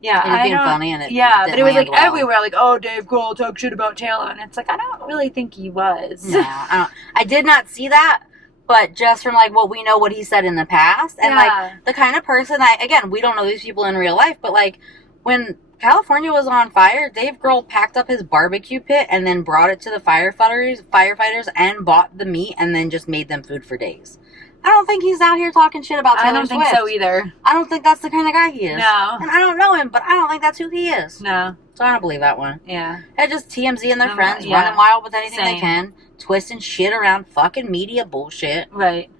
Yeah, it was being funny, and but it was like everywhere, like, oh, Dave Grohl talk shit about Taylor, and it's like, I don't really think he was. No, I did not see that, but just from like what we know, what he said in the past, and like the kind of person again, we don't know these people in real life, but like when California was on fire, Dave Grohl packed up his barbecue pit and then brought it to the firefighters, and bought the meat and then just made them food for days. I don't think he's out here talking shit about Taylor Swift. I don't think so either. I don't think that's the kind of guy he is. No. And I don't know him, but I don't think that's who he is. No. So I don't believe that one. Yeah. It's just TMZ and their friends running wild with anything they can, twisting shit around fucking media bullshit. Right.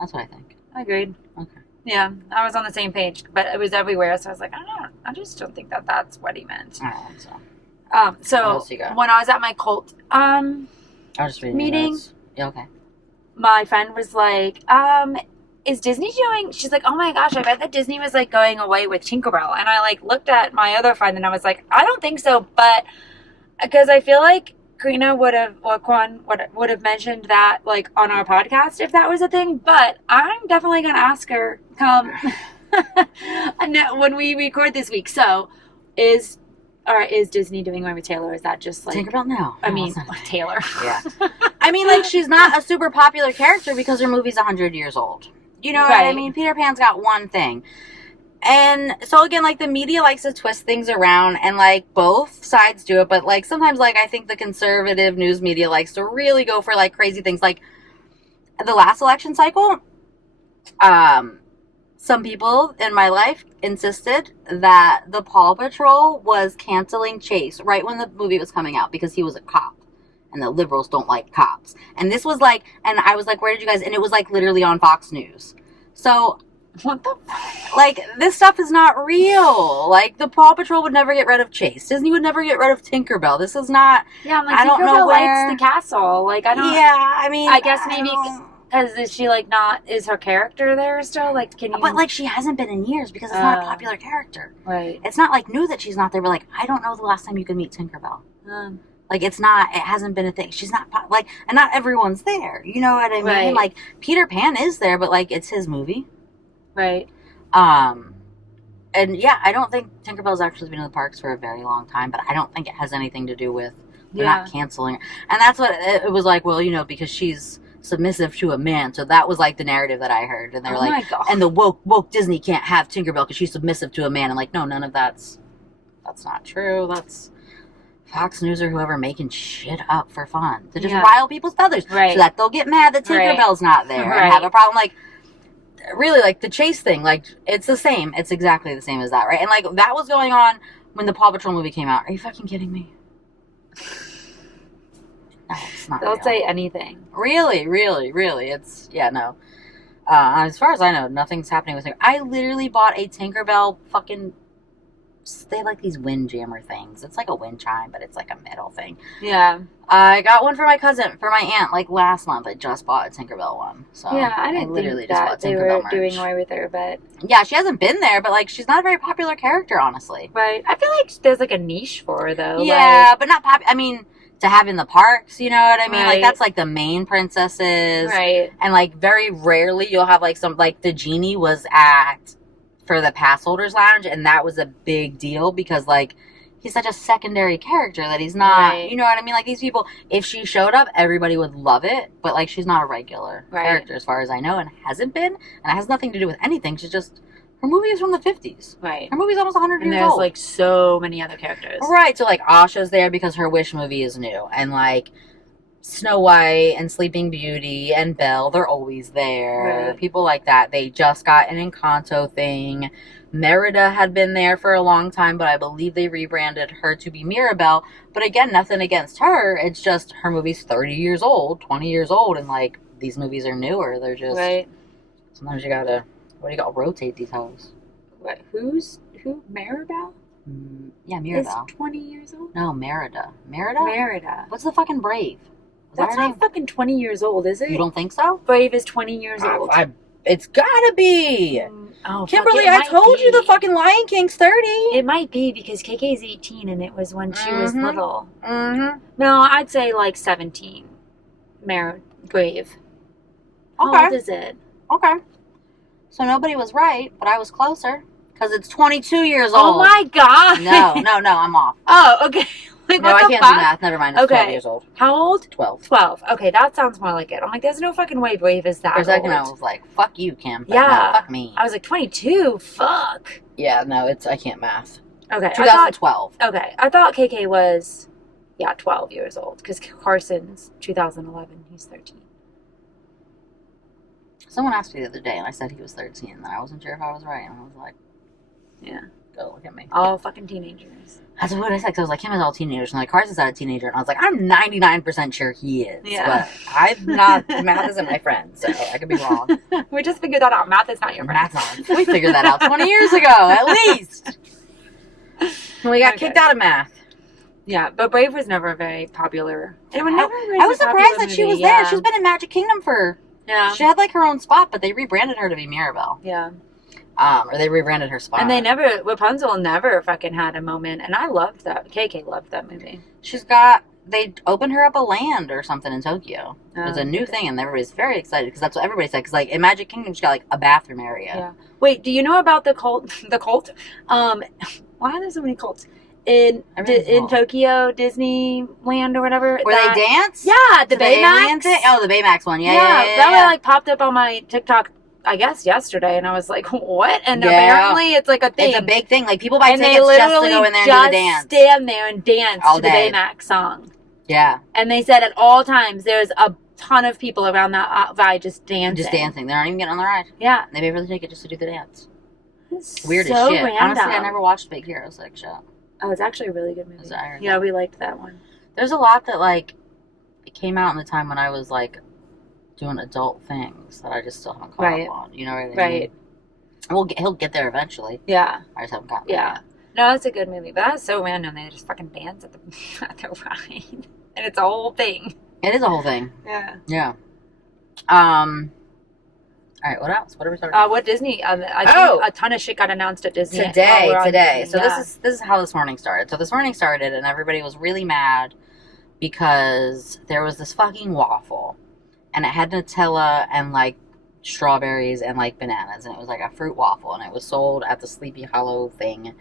That's what I think. I agreed. Okay. Yeah, I was on the same page, but it was everywhere, so I was like, I don't know. I just don't think that that's what he meant. I don't think so. So when I was at my cult meeting, yeah, okay. My friend was like, is Disney doing, she's like, oh my gosh, I bet that Disney was like going away with Tinkerbell. And I like looked at my other friend and I was like, I don't think so, but because I feel like Karina would have mentioned that like on our podcast if that was a thing, but I'm definitely going to ask her when we record this week. So is Disney doing away with Taylor? Or is that just like Tinkerbell? No. I mean, Taylor. Yeah. I mean, like, she's not a super popular character because her movie's 100 years old. You know what I mean? Peter Pan's got one thing. And so, again, like, the media likes to twist things around, and, like, both sides do it, but, like, sometimes, like, I think the conservative news media likes to really go for, like, crazy things. Like, the last election cycle, some people in my life insisted that the Paw Patrol was canceling Chase right when the movie was coming out because he was a cop. And the liberals don't like cops. And this was like, and I was like, where did you guys, and it was like literally on Fox News. So, what the fuck? Like, this stuff is not real. Like, the Paw Patrol would never get rid of Chase. Disney would never get rid of Tinkerbell. This is not, yeah, I'm like, I don't know where. Likes the castle. Like, I don't. Yeah, I mean. I guess maybe, because is she like not, is her character there still? Like, can you. But like, she hasn't been in years because it's not a popular character. Right. It's not like new that she's not there, but like, I don't know the last time you could meet Tinkerbell. Like, it hasn't been a thing. She's not, like, and not everyone's there. You know what I mean? Right. Like, Peter Pan is there, but, like, it's his movie. Right. And, yeah, I don't think Tinkerbell's actually been in the parks for a very long time, but I don't think it has anything to do with not canceling her. And that's what, it was like, well, you know, because she's submissive to a man. So that was, like, the narrative that I heard. And they were like, and the woke Disney can't have Tinkerbell because she's submissive to a man. I'm like, no, none of that's not true. That's Fox News or whoever making shit up for fun to just rile people's feathers so that they'll get mad that Tinkerbell's not there and have a problem. Like, really, like, the Chase thing, like, it's the same. It's exactly the same as that, right? And, like, that was going on when the Paw Patrol movie came out. Are you fucking kidding me? No, it's not They'll real. say anything. Really, really, really. It's, yeah, no. As far as I know, nothing's happening with her. I literally bought a Tinkerbell fucking, they have like these wind jammer things. It's like a wind chime, but it's like a metal thing. Yeah. I got one for my aunt, like last month. I just bought a Tinkerbell one. So yeah, I didn't think that they were doing away with her, but yeah, she hasn't been there, but like she's not a very popular character, honestly. Right. I feel like there's like a niche for her though. Yeah, like, but not I mean, to have in the parks, you know what I mean? Like that's like the main princesses. Right. And like very rarely you'll have like some, like the genie was for the pass holders lounge, and that was a big deal because like he's such a secondary character that he's not, you know what I mean? Like these people, if she showed up, everybody would love it, but like she's not a regular character as far as I know, and hasn't been, and it has nothing to do with anything. She's just, her movie is from the 50s. Right. Her movie's almost 100 years old. And there's like so many other characters. Right. So like Asha's there because her Wish movie is new, and like Snow White and Sleeping Beauty and Belle, they're always there. Right. People like that. They just got an Encanto thing. Merida had been there for a long time, but I believe they rebranded her to be Mirabelle. But again, nothing against her. It's just her movie's 30 years old, 20 years old, and like these movies are newer. They're just Right. sometimes you gotta rotate these hoes. What? Who? Maribel? Yeah, Mirabelle. Is 20 years old? No, Merida. Merida? Merida. What's the fucking Brave? Is that That's her not name? fucking 20 years old, is it? You don't think so? Brave is 20 years old. It's gotta be. Oh, Kimberly, fuck, I it told might you the be. fucking Lion King's 30. It might be because KK's 18 and it was when she was little. Mm-hmm. No, I'd say like 17. Brave. How Okay. old is it? Okay. So nobody was right, but I was closer. Because it's 22 years Oh old. my god. No, I'm off. Oh, okay. Like, No, what I the can't fuck? do math. Never mind. It's 12 years old. How old? 12. 12. Okay, that sounds more like it. I'm like, there's no fucking way Brave is that For a second, I old. was like, fuck you, Kim. But Yeah. No, fuck me. I was like, 22? Fuck. Yeah, no, I can't math. Okay. 2012. I thought KK was, 12 years old. Because Carson's 2011. He's 13. Someone asked me the other day, and I said he was 13, and I wasn't sure if I was right. And I was like, Yeah. go look at me. All fucking teenagers. That's what I said, because I was like, Kim is all teenagers. And like, Carson's not a teenager. And I was like, I'm 99% sure he is. Yeah. But I'm not, math isn't my friend, so I could be wrong. We just figured that out. Math is not your friend. Math's not. We figured that out 20 years ago, at least. And we got kicked out of math. Yeah, but Brave was never very popular. It was I, never I was surprised that she was there. She's been in Magic Kingdom for... Yeah. She had like her own spot, but they rebranded her to be Mirabelle. Yeah. Or they rebranded her spot. And Rapunzel never fucking had a moment, and I loved that. KK loved that movie. They opened her up a land or something in Tokyo. It was a new okay. thing, and everybody's very excited, because that's what everybody said. Because like in Magic Kingdom, she got like a bathroom area. Yeah. Wait, do you know about the cult? The cult? Why are there so many cults? In Tokyo Disneyland or whatever. Where they dance? Yeah, the alien Baymax. thing? Oh, the Baymax one. Yeah. That one like popped up on my TikTok, I guess yesterday, and I was like, what? And apparently it's like a thing. It's a big thing. Like people buy and tickets they just to literally go in there and do the dance. stand there and dance all to the day. Baymax song. Yeah. And they said at all times there's a ton of people around that ride just dancing. Just dancing. They're not even getting on the ride. Yeah. They pay for the ticket just to do the dance. It's Weird so as shit. random. Honestly, I never watched Big Hero 6 yet. Oh, it's actually a really good movie. I heard Yeah, we liked that one. There's a lot that like it came out in the time when I was like doing adult things that I just still haven't caught up on. You know what I mean? Right. He'll get there eventually. Yeah. I just haven't gotten there Yeah. yet. No, it's a good movie, but that's so random. They just fucking dance at the ride, and it's a whole thing. It is a whole thing. Yeah. Yeah. All right. What else? What are we talking about? What Disney? I think a ton of shit got announced at Disney Today. Disney, So this is how this morning started. So this morning started, and everybody was really mad because there was this fucking waffle, and it had Nutella and like strawberries and like bananas, and it was like a fruit waffle, and it was sold at the Sleepy Hollow thing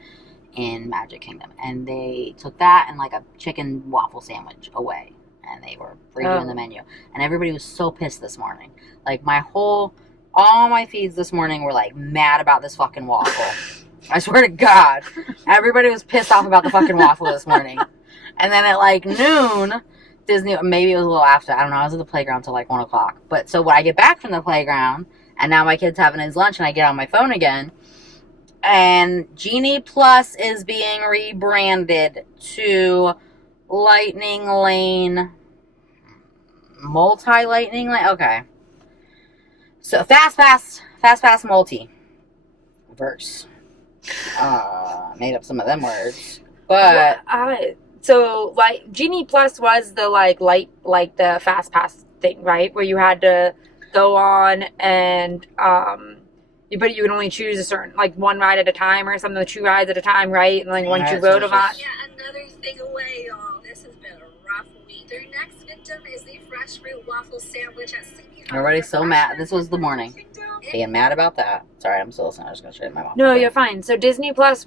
in Magic Kingdom, and they took that and like a chicken waffle sandwich away, and they were redoing the menu, and everybody was so pissed this morning. Like all my feeds this morning were like mad about this fucking waffle. I swear to God, everybody was pissed off about the fucking waffle this morning. And then at like noon, Disney, maybe it was a little after, I don't know, I was at the playground till like 1 o'clock. But so when I get back from the playground, and now my kid's having his lunch, and I get on my phone again, and Genie Plus is being rebranded to Lightning Lane, Multi-Lightning Lane, okay. So Fast Pass Multi-Verse. Made up some of them words. But... So, like, Genie Plus was the, like the Fast Pass thing, right? Where you had to go on and, but you could only choose a certain, like, one ride at a time or something, 2 rides at a time, right? And, like, once you rode a lot. Yeah, another thing away, y'all. This has been a rough week. Their next victim is the fresh fruit waffle sandwich at Sleepy Hollow. Everybody's so mad. This was the morning. Being mad about that. Sorry, I'm still listening. I'm just going to show you my mom. No, you're fine. So, Genie Plus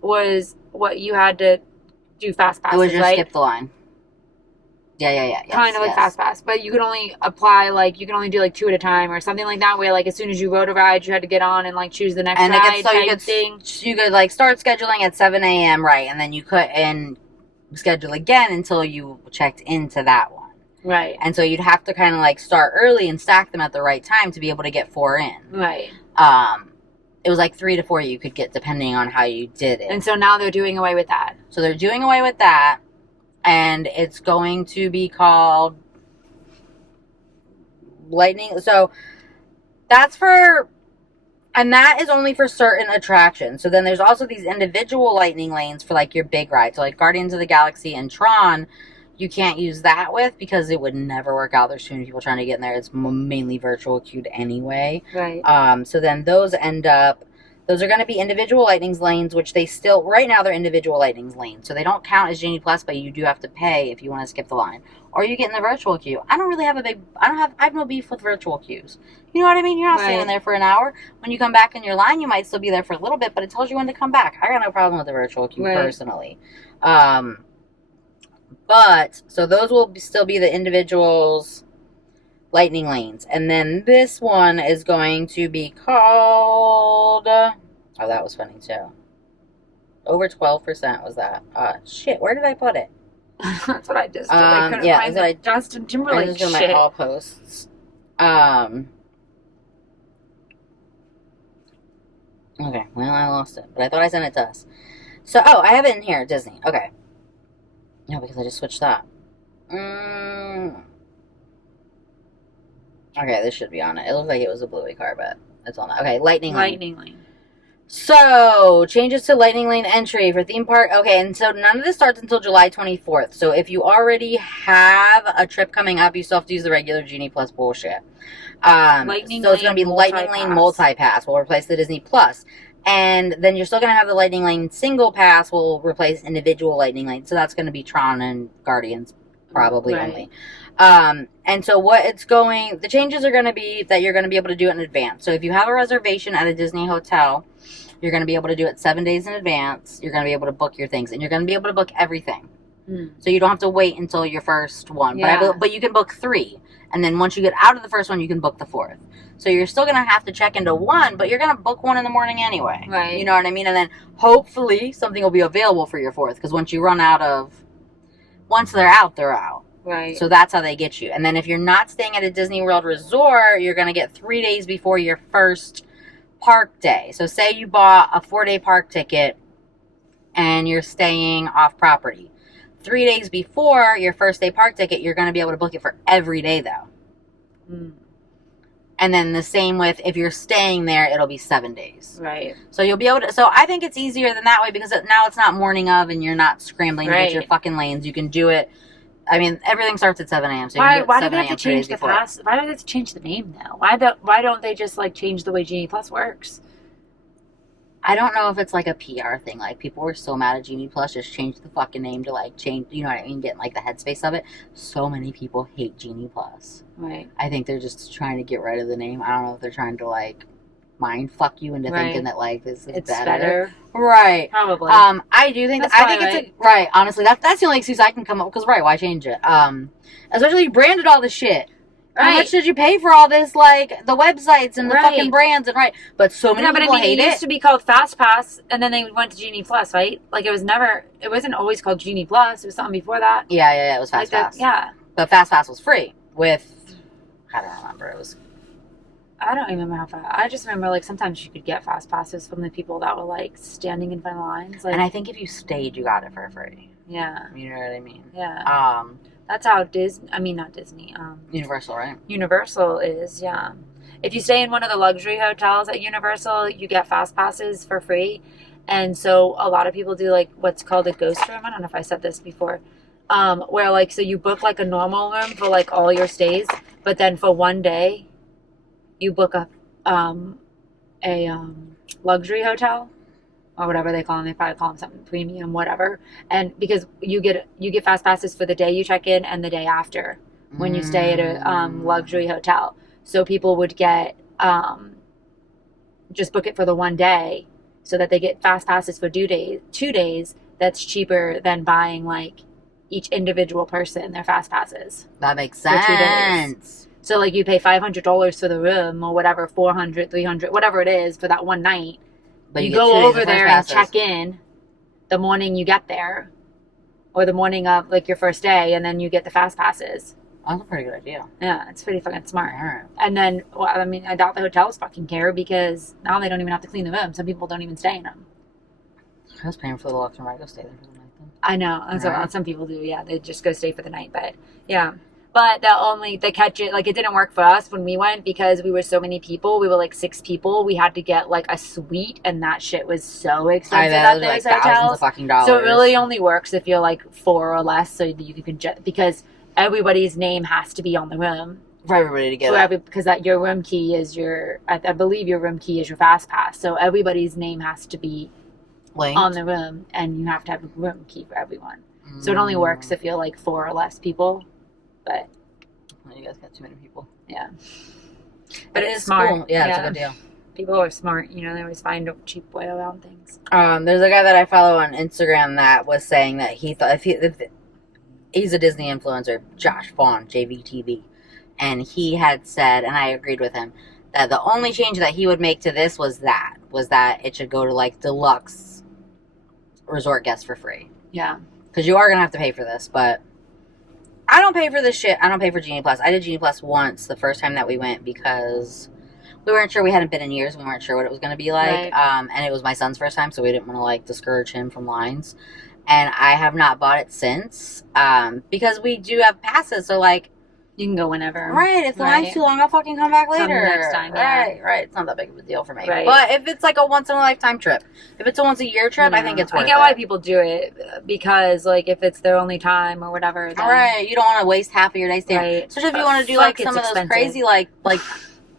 was what you had to do Fast Passes, It was just right? skip the line. Yeah. Yes, kind of like Fast Pass, but you could only apply, like, you can only do, like, 2 at a time or something like that, where, like, as soon as you rode a ride, you had to get on and, like, choose the next ride you could like, start scheduling at 7 a.m., right, and then you could, and schedule again until you checked into that one. Right. And so you'd have to kind of like start early and stack them at the right time to be able to get 4 in. Right. It was like 3 to 4 you could get depending on how you did it. And so now they're doing away with that. So they're doing away with that, and it's going to be called Lightning. So that's for, and that is only for certain attractions. So then there's also these individual lightning lanes for like your big rides. So like Guardians of the Galaxy and Tron, you can't use that with because it would never work out. There's too many people trying to get in there. It's mainly virtual queued anyway. Right. So then those are going to be individual lightning lanes, which they still, right now they're individual lightning lanes. So they don't count as Genie Plus, but you do have to pay if you want to skip the line. Or you get in the virtual queue. I have no beef with virtual queues. You know what I mean? You're not standing there for an hour. When you come back in your line, you might still be there for a little bit, but it tells you when to come back. I got no problem with the virtual queue personally. But, so those will still be the individuals lightning lanes. And then this one is going to be called, oh, that was funny too. Over 12% was that. Shit, where did I put it? That's what I just did. I couldn't find the Justin Timberlake shit. My all posts. Okay, well, I lost it. But I thought I sent it to us. So, oh, I have it in here, Disney. Okay. No, because I just switched that. Okay, this should be on it. It looked like it was a bluey car, but it's on that. Okay, Lightning Lane. So, changes to Lightning Lane entry for theme park. Okay, and so none of this starts until July 24th. So, if you already have a trip coming up, you still have to use the regular Genie Plus bullshit. So, it's going to be Lightning Lane Multi-Pass. Will replace the Disney Plus. And then you're still going to have the Lightning Lane Single Pass will replace individual Lightning Lanes. So that's going to be Tron and Guardians probably only. And so the changes are going to be that you're going to be able to do it in advance. So if you have a reservation at a Disney hotel, you're going to be able to do it 7 days in advance. You're going to be able to book your things and you're going to be able to book everything. So you don't have to wait until your first one, but you can book 3. And then once you get out of the first one, you can book the 4th. So you're still going to have to check into 1, but you're going to book 1 in the morning anyway. Right. You know what I mean? And then hopefully something will be available for your 4th. Because once they're out, they're out. Right. So that's how they get you. And then if you're not staying at a Disney World resort, you're going to get 3 days before your first park day. So say you bought a 4-day park ticket and you're staying off property. 3 days before your first day park ticket, you're going to be able to book it for every day though. And then the same with if you're staying there, it'll be 7 days. Right. So you'll be able to, so I think it's easier than that way because now it's not morning of and you're not scrambling to get your fucking lanes. You can do it. I mean, everything starts at 7 a.m. So why do they have to change the pass? Why do they have to change the name though? Why don't they just like change the way Genie Plus works? I don't know if it's like a PR thing. Like people were so mad at Genie Plus, just change the fucking name to like change. You know what I mean? Getting like the headspace of it. So many people hate Genie Plus. Right. I think they're just trying to get rid of the name. I don't know if they're trying to like mind fuck you into thinking that like this is better. Right. Probably. I do think it's right. Honestly, that's the only excuse I can come up with. Because why change it? Especially you branded all this shit. How much did you pay for all this, like, the websites and the fucking brands and but so many people hate it. It used to be called Fast Pass, and then they went to Genie Plus, right? Like, it wasn't always called Genie Plus. It was something before that. Yeah, it was Fast Pass. Yeah. But Fast Pass was free with, I don't remember, I don't remember how fast. I just remember, like, sometimes you could get Fast Passes from the people that were, like, standing in front of lines. Like, and I think if you stayed, you got it for free. Yeah. You know what I mean? Yeah. That's how not Disney. Universal, right? Universal is, yeah. If you stay in one of the luxury hotels at Universal, you get Fast Passes for free. And so a lot of people do, like, what's called a ghost room. I don't know if I said this before. Where, like, so you book, like, a normal room for, like, all your stays. But then for one day, you book a luxury hotel. Or whatever they call them. They probably call them something premium, whatever. And because you get Fast Passes for the day you check in and the day after when you stay at a luxury hotel. So people would get just book it for the one day so that they get Fast Passes for 2 days. That's cheaper than buying like each individual person their Fast Passes. That makes sense. So like you pay $500 for the room or whatever, $400, $300, whatever it is for that one night. But you go over there and check in the morning you get there, or the morning of like your first day, and then you get the fast passes. That's a pretty good idea. Yeah, it's pretty fucking smart. All right. And then, well, I mean, I doubt the hotels fucking care because now they don't even have to clean the room. Some people don't even stay in them. I was paying for the luxury I go stay there for the night then. I know. That's Right. what some people do. Yeah, they just go stay for the night. But yeah, but the catch it, like it didn't work for us when we went because we were so many people. We were like 6 people. We had to get like a suite, and that shit was so expensive I at bet those like thousands of hotels. fucking dollars. So it really only works if you're like 4 or less, so that you can just because everybody's name has to be on the room. for everybody to get it. Because that your room key is your, I believe your room key is your fast pass. So everybody's name has to be Linked. on the room, and you have to have a room key for everyone. So it only works if you're like 4 or less people. But Well, you guys got too many people. yeah, But it's it's smart. cool. Yeah, it's a good deal. People are smart. You know, they always find a cheap way around things. There's a guy that I follow on Instagram that was saying that he thought if he's a Disney influencer, Josh Vaughn, JVTV, and he had said, and I agreed with him, that the only change that he would make to this was that it should go to like deluxe resort guests for free. Yeah. Because you are gonna have to pay for this, but I don't pay for this shit. I don't pay for Genie Plus. I did Genie Plus once the first time that we went because we weren't sure. We hadn't been in years. We weren't sure what it was going to be like. Right. And it was my son's first time, so we didn't want to like discourage him from lines. And I have not bought it since because we do have passes. So like, You can go whenever. right, if the line's Right. too long, I'll fucking come back later. next time, yeah. Right. It's not that big of a deal for me. Right. But if it's like a once in a lifetime trip, if it's a once a year trip, I think it's worth I get why it. people do it because, like, if it's their only time or whatever. Then, All right, you don't want to waste half of your day staying. Right. Especially if you But want to do fuck, like some it's of those expensive. crazy like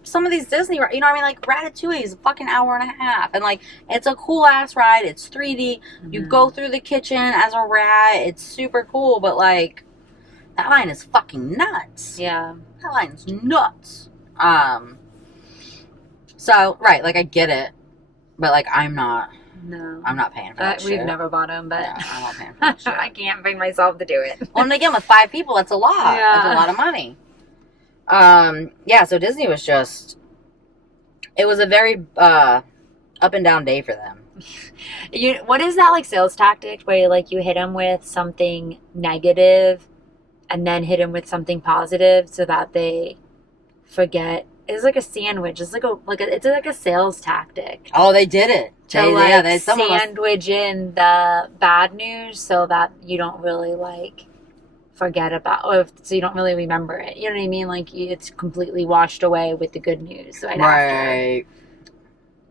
some of these Disney, you know what I mean? Like Ratatouille is a fucking hour and a half, and like it's a cool ass ride. It's 3D. You Mhm. go through the kitchen as a rat. It's super cool, but like that line is fucking nuts. Yeah. That line's nuts. So right, like I get it, but like I'm not No. paying for that We've shit. never bought them, but Yeah, I'm not paying for that shit. I can't bring myself to do it. Well, and again, with 5 people, that's a lot. Yeah. That's a lot of money. Yeah, so Disney was just, it was a very up and down day for them. What is that like sales tactic where like you hit them with something negative and then hit them with something positive so that they forget? It's like a sandwich. It's like a sales tactic. Oh, they did it. To Someone was- sandwich in the bad news so that you don't really like forget about, so you don't really remember it. You know what I mean? Like it's completely washed away with the good news right after. right.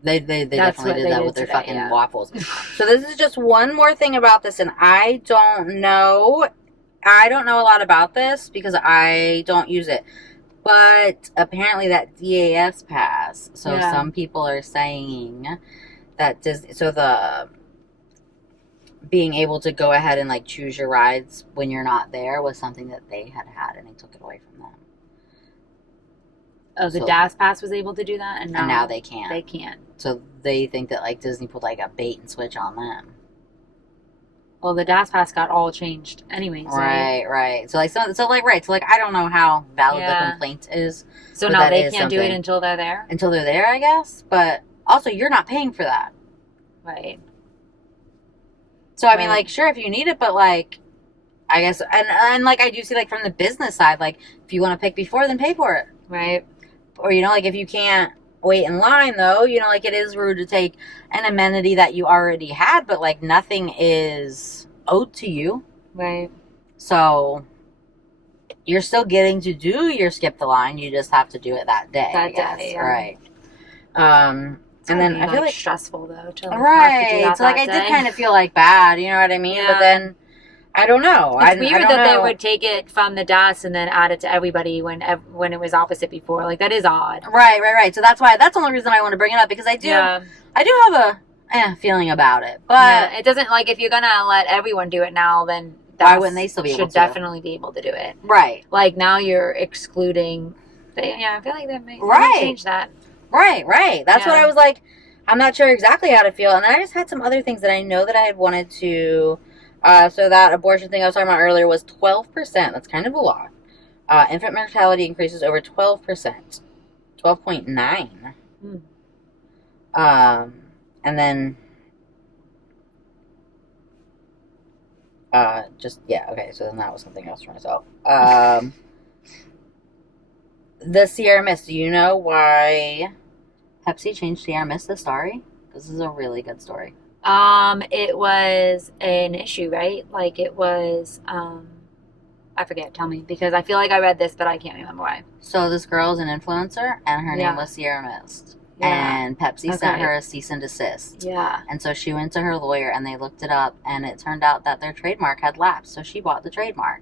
They That's definitely what did they that did with their today, fucking yeah. waffles. So this is just one more thing about this, and I don't know a lot about this because I don't use it. But apparently that DAS pass, so Yeah. some people are saying that the being able to go ahead and like choose your rides when you're not there was something that they had and they took it away from them. Oh, the So- DAS pass was able to do that, and And now they can't. They can't. So they think that like Disney put like a bait and switch on them. Well, the DAS pass got all changed anyways. Right. So like I don't know how valid Yeah. the complaint is So But now that they is can't do it something. until they're there. until they're there, I guess. But also you're not paying for that. Right. So I mean Right. like sure if you need it, but like I guess and like I do see like from the business side, like if you want to pick before, then pay for it. Right. Or you know, like if you can't wait in line though, you know, like it is rude to take an amenity that you already had, but like nothing is owed to you. Right. So you're still getting to do your skip the line. You just have to do it that day. That I guess. day, yeah. Right. It's And then gotta be, I feel like stressful though. To have to do right. that So like that I did day. kind of feel like bad, you know what I mean? Yeah. But then I don't know. It's I weird don't that they know. would take it from the DAS and then add it to everybody when it was opposite before. Like that is odd. Right. So that's the only reason I want to bring it up because I do have a feeling about it. But Yeah, it doesn't like if you're gonna let everyone do it now, then Why DAS wouldn't they still be able should to? definitely be able to do it. right. Like now you're excluding. I feel like they may Right. change that. Right. That's what Yeah. I was like. I'm not sure exactly how to feel. And then I just had some other things that I know that I had wanted to. So that abortion thing I was talking about earlier was 12%. That's kind of a lot. Infant mortality increases over 12%. 12.9. And then Okay, so then that was something else for myself. The Sierra Mist. Do you know why Pepsi changed Sierra Mist to Starry? This is a really good story. It was an issue, right? Like it was, I forget, tell me, because I feel like I read this, but I can't remember why. So this girl is an influencer, and her name was Sierra Mist. Yeah. And Pepsi sent her a cease and desist. Yeah. And so she went to her lawyer, and they looked it up, and it turned out that their trademark had lapsed, so she bought the trademark.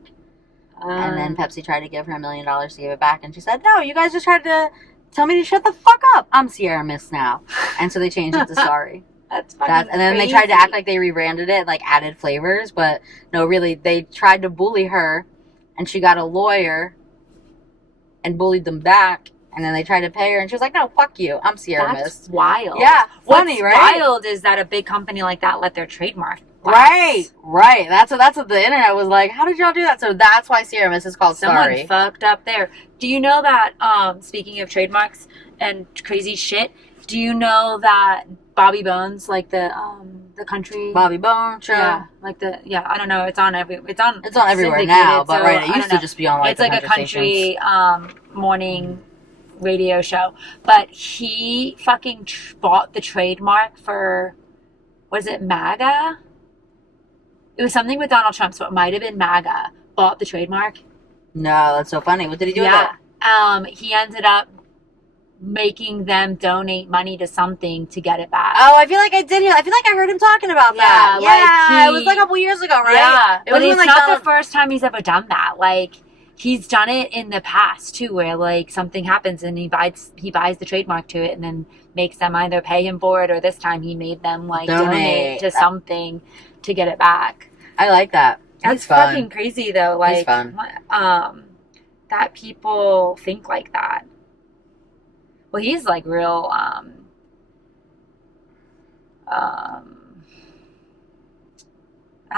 And then Pepsi tried to give her $1 million to give it back, and she said, no, you guys just tried to tell me to shut the fuck up. I'm Sierra Mist now. And so they changed it to Sorry. That's fucking and then crazy. They tried to act like they rebranded it, like added flavors, but no, really, they tried to bully her, and she got a lawyer and bullied them back, and then they tried to pay her, and she was like, no, fuck you, I'm Sierra Mist. That's wild. Yeah, funny, right? What's wild is that a big company like that let their trademark lapse. Right. That's what the internet was like, how did y'all do that? So that's why Sierra Mist is called Sorry. Someone fucked up there. Do you know that, speaking of trademarks and crazy shit, do you know that Bobby Bones, like the country Bobby Bones show? Yeah, like I don't know, it's on everywhere now, but so, right, it used to just be on like it's like a country morning radio show, but he fucking bought the trademark for, was it MAGA? It was something with Donald Trump, so it might have been MAGA. Bought the trademark. No, that's so funny. What did he do with it? He ended up making them donate money to something to get it back. Oh, I feel like I did hear. I feel like I heard him talking about that. Yeah, it was like a couple years ago, right? Yeah, but it's not the first time he's ever done that. Like, he's done it in the past too, where like something happens and he buys the trademark to it and then makes them either pay him for it, or this time he made them like donate to something to get it back. I like that. That's fucking crazy though. Like, fun. That people think like that. Well, he's like real, I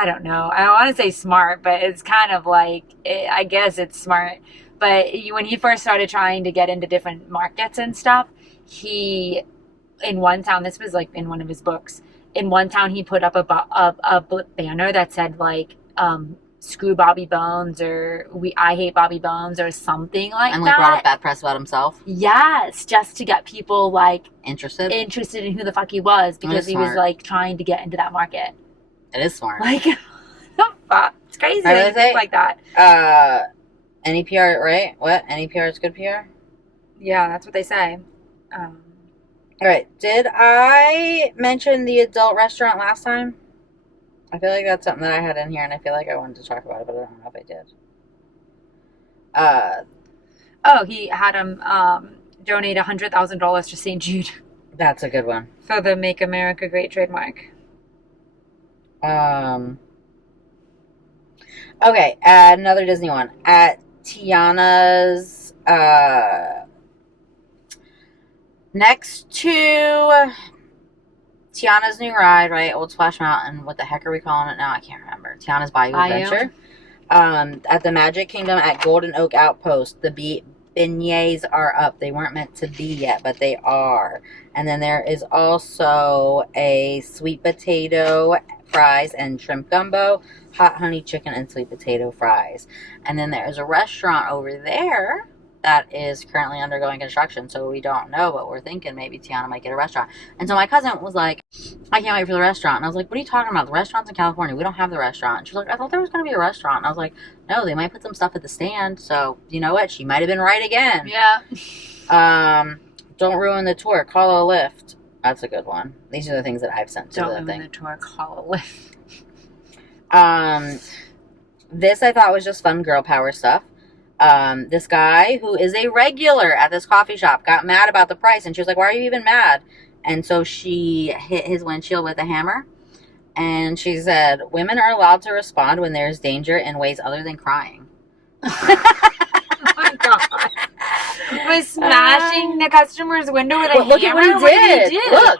don't know. I don't want to say smart, but it's kind of like, I guess it's smart. But when he first started trying to get into different markets and stuff, in one town, this was like in one of his books, in one town he put up a banner that said like, screw Bobby Bones, or I hate Bobby Bones, or something like that. And like brought up bad press about himself. Yes, just to get people like interested in who the fuck he was, because he was like trying to get into that market. It is smart. Like, fuck, it's crazy to think like that. Any PR, right? What? Any PR is good PR? Yeah, that's what they say. All right. Did I mention the adult restaurant last time? I feel like that's something that I had in here, and I feel like I wanted to talk about it, but I don't know if I did. He had him donate $100,000 to St. Jude. That's a good one. For the Make America Great trademark. Okay, another Disney one. At Tiana's, next to Tiana's new ride, right? Old Splash Mountain. What the heck are we calling it now? I can't remember. Tiana's Bayou Adventure. At the Magic Kingdom at Golden Oak Outpost, the beignets are up. They weren't meant to be yet, but they are. And then there is also a sweet potato fries and shrimp gumbo, hot honey chicken, and sweet potato fries. And then there is a restaurant over there that is currently undergoing construction, so we don't know, but we're thinking maybe Tiana might get a restaurant. And so my cousin was like, I can't wait for the restaurant. And I was like, what are you talking about? The restaurant's in California. We don't have the restaurant. And she was like, I thought there was going to be a restaurant. And I was like, no, they might put some stuff at the stand. So, you know what? She might have been right again. Yeah. Don't ruin the tour. Call a lift. That's a good one. These are the things that I've sent to the thing. Don't ruin the tour. Call a lift. This I thought was just fun girl power stuff. This guy who is a regular at this coffee shop got mad about the price, and she was like, why are you even mad? And so she hit his windshield with a hammer, and she said, women are allowed to respond when there's danger in ways other than crying. Oh my god. Was smashing the customer's window with a hammer? Look at what he did. Look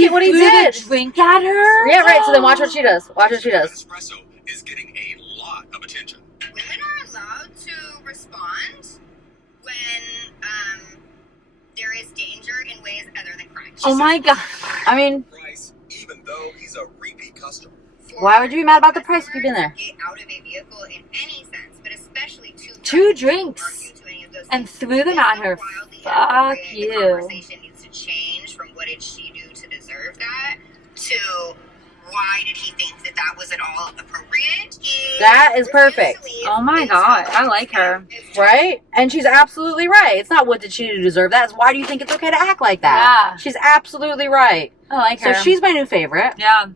at what he did. Drink at her? Yeah, right. So then watch what she does. Watch what she does. Espresso is getting a lot of attention. Women are allowed to respond when there is danger in ways other than crime. Oh my god. I mean, Price, even though he's a repeat customer. For Why would you be mad about the price if you've been there? Get out of a vehicle in any sense, but especially two drinks and threw them at her. Fuck you. The conversation needs to change from what did she do to deserve that to why did he think that that was at all appropriate? That is perfect. Oh my god, I like her. Right? And she's absolutely right. It's not what did she do to deserve that. It's why do you think it's okay to act like that? Yeah. She's absolutely right. I like her. So she's my new favorite. Yeah.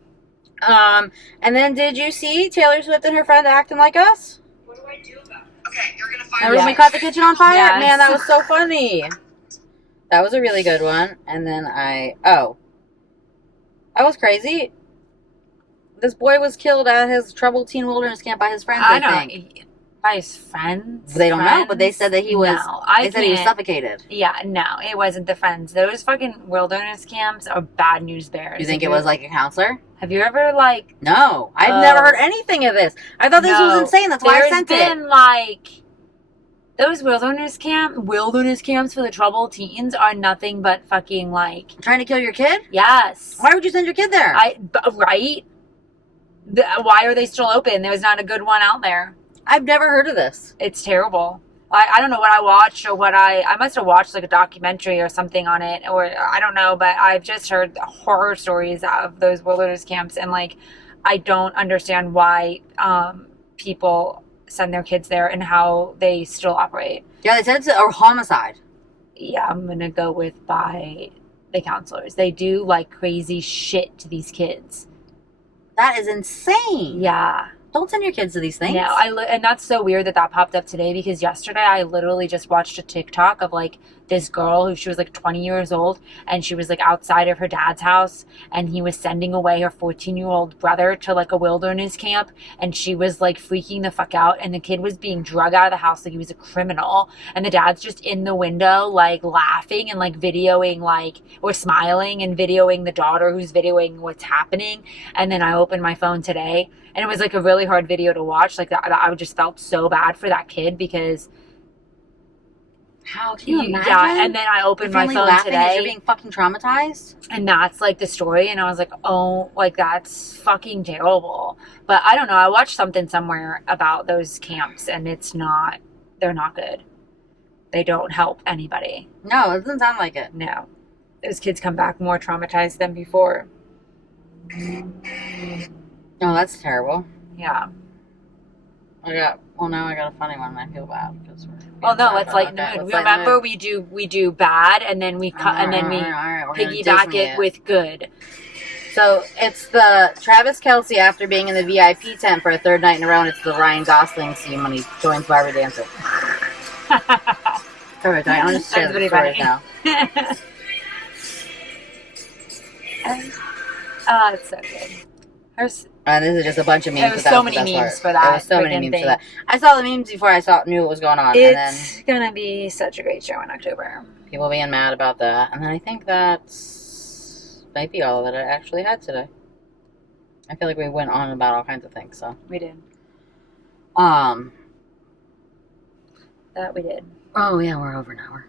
And then did you see Taylor Swift and her friend acting like us? What do I do about it? Okay, you're gonna find Remember when we caught the kitchen on fire? Yes. Man, that was so funny. That was a really good one. And then that was crazy. This boy was killed at his troubled teen wilderness camp by his friends, I think. By his friends? They don't know, but they said that he was, they said he was suffocated. Yeah, no, it wasn't the friends. Those fucking wilderness camps are bad news bears. You think it was like a counselor? Have you ever like... No, I've never heard anything of this. I thought this was insane. That's why I sent it. There's been like... Those wilderness camps for the troubled teens are nothing but fucking like... Trying to kill your kid? Yes. Why would you send your kid there? Right? Why are they still open? There was not a good one out there. I've never heard of this. It's terrible. I don't know what I watched or what I must have watched like a documentary or something on it, or I don't know, but I've just heard horror stories of those wilderness camps, and like I don't understand why people send their kids there and how they still operate. Yeah, they said it's a homicide. Yeah, I'm gonna go with by the counselors. They do like crazy shit to these kids. That is insane. Yeah. Don't send your kids to these things. No, and that's so weird that popped up today, because yesterday I literally just watched a TikTok of like this girl who she was like 20 years old, and she was like outside of her dad's house, and he was sending away her 14-year-old brother to like a wilderness camp, and she was like freaking the fuck out, and the kid was being drug out of the house like he was a criminal, and the dad's just in the window like laughing and like videoing like, or smiling and videoing the daughter who's videoing what's happening. And then I opened my phone today, and it was like a really hard video to watch. Like I just felt so bad for that kid, because how can you imagine? Yeah, and then I opened my phone today. As you're being fucking traumatized, and that's like the story. And I was like, oh, like that's fucking terrible. But I don't know. I watched something somewhere about those camps, and they're not good. They don't help anybody. No, it doesn't sound like it. No, those kids come back more traumatized than before. Oh, that's terrible. Yeah. Now I got a funny one, and I feel bad because well, no, let's lighten the mood. Remember, we do bad, and then we cut, and then we piggyback it with good. So it's the Travis Kelce after being in the VIP tent for a third night in a row, and it's the Ryan Gosling scene when he joins Barbara dancing. Perfect. I'm just share the story now. It's so good. This is just a bunch of memes. There was so many memes for that. There was so many memes for that. I saw the memes before I knew what was going on. It's gonna be such a great show in October. People being mad about that, and then I think that's might be all that I actually had today. I feel like we went on about all kinds of things. So we did. That we did. Oh yeah, we're over an hour.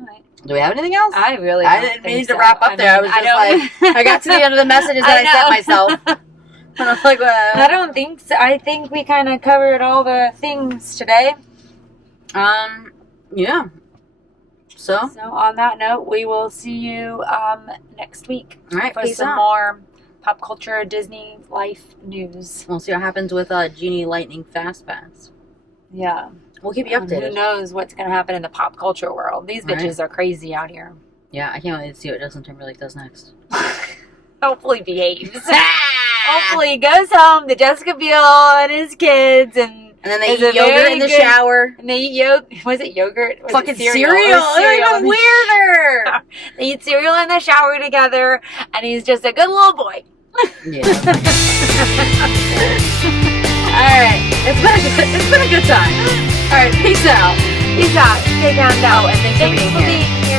All right. Do we have anything else? I didn't mean to wrap up there. I was just like, I got to the end of the messages that I sent myself. And I was like, I don't think so. I think we kind of covered all the things today. Yeah. So on that note, we will see you next week. All right, for some more pop culture Disney life news. We'll see what happens with Genie Lightning Fast Pass. Yeah. We'll keep you updated. Who knows what's going to happen in the pop culture world. These bitches are crazy out here. Yeah, I can't wait to see what Justin Timberlake does next. Hopefully behaves. Hopefully he goes home to Jessica Biel and his kids, and then they eat yogurt in the shower. And they eat yogurt. Was it yogurt? Was fucking it cereal. Even weirder. They eat cereal in the shower together, and he's just a good little boy. Yeah. Alright. It's been a good time. Alright, peace out. Peace out. Stay down. Oh, and thanks for being here.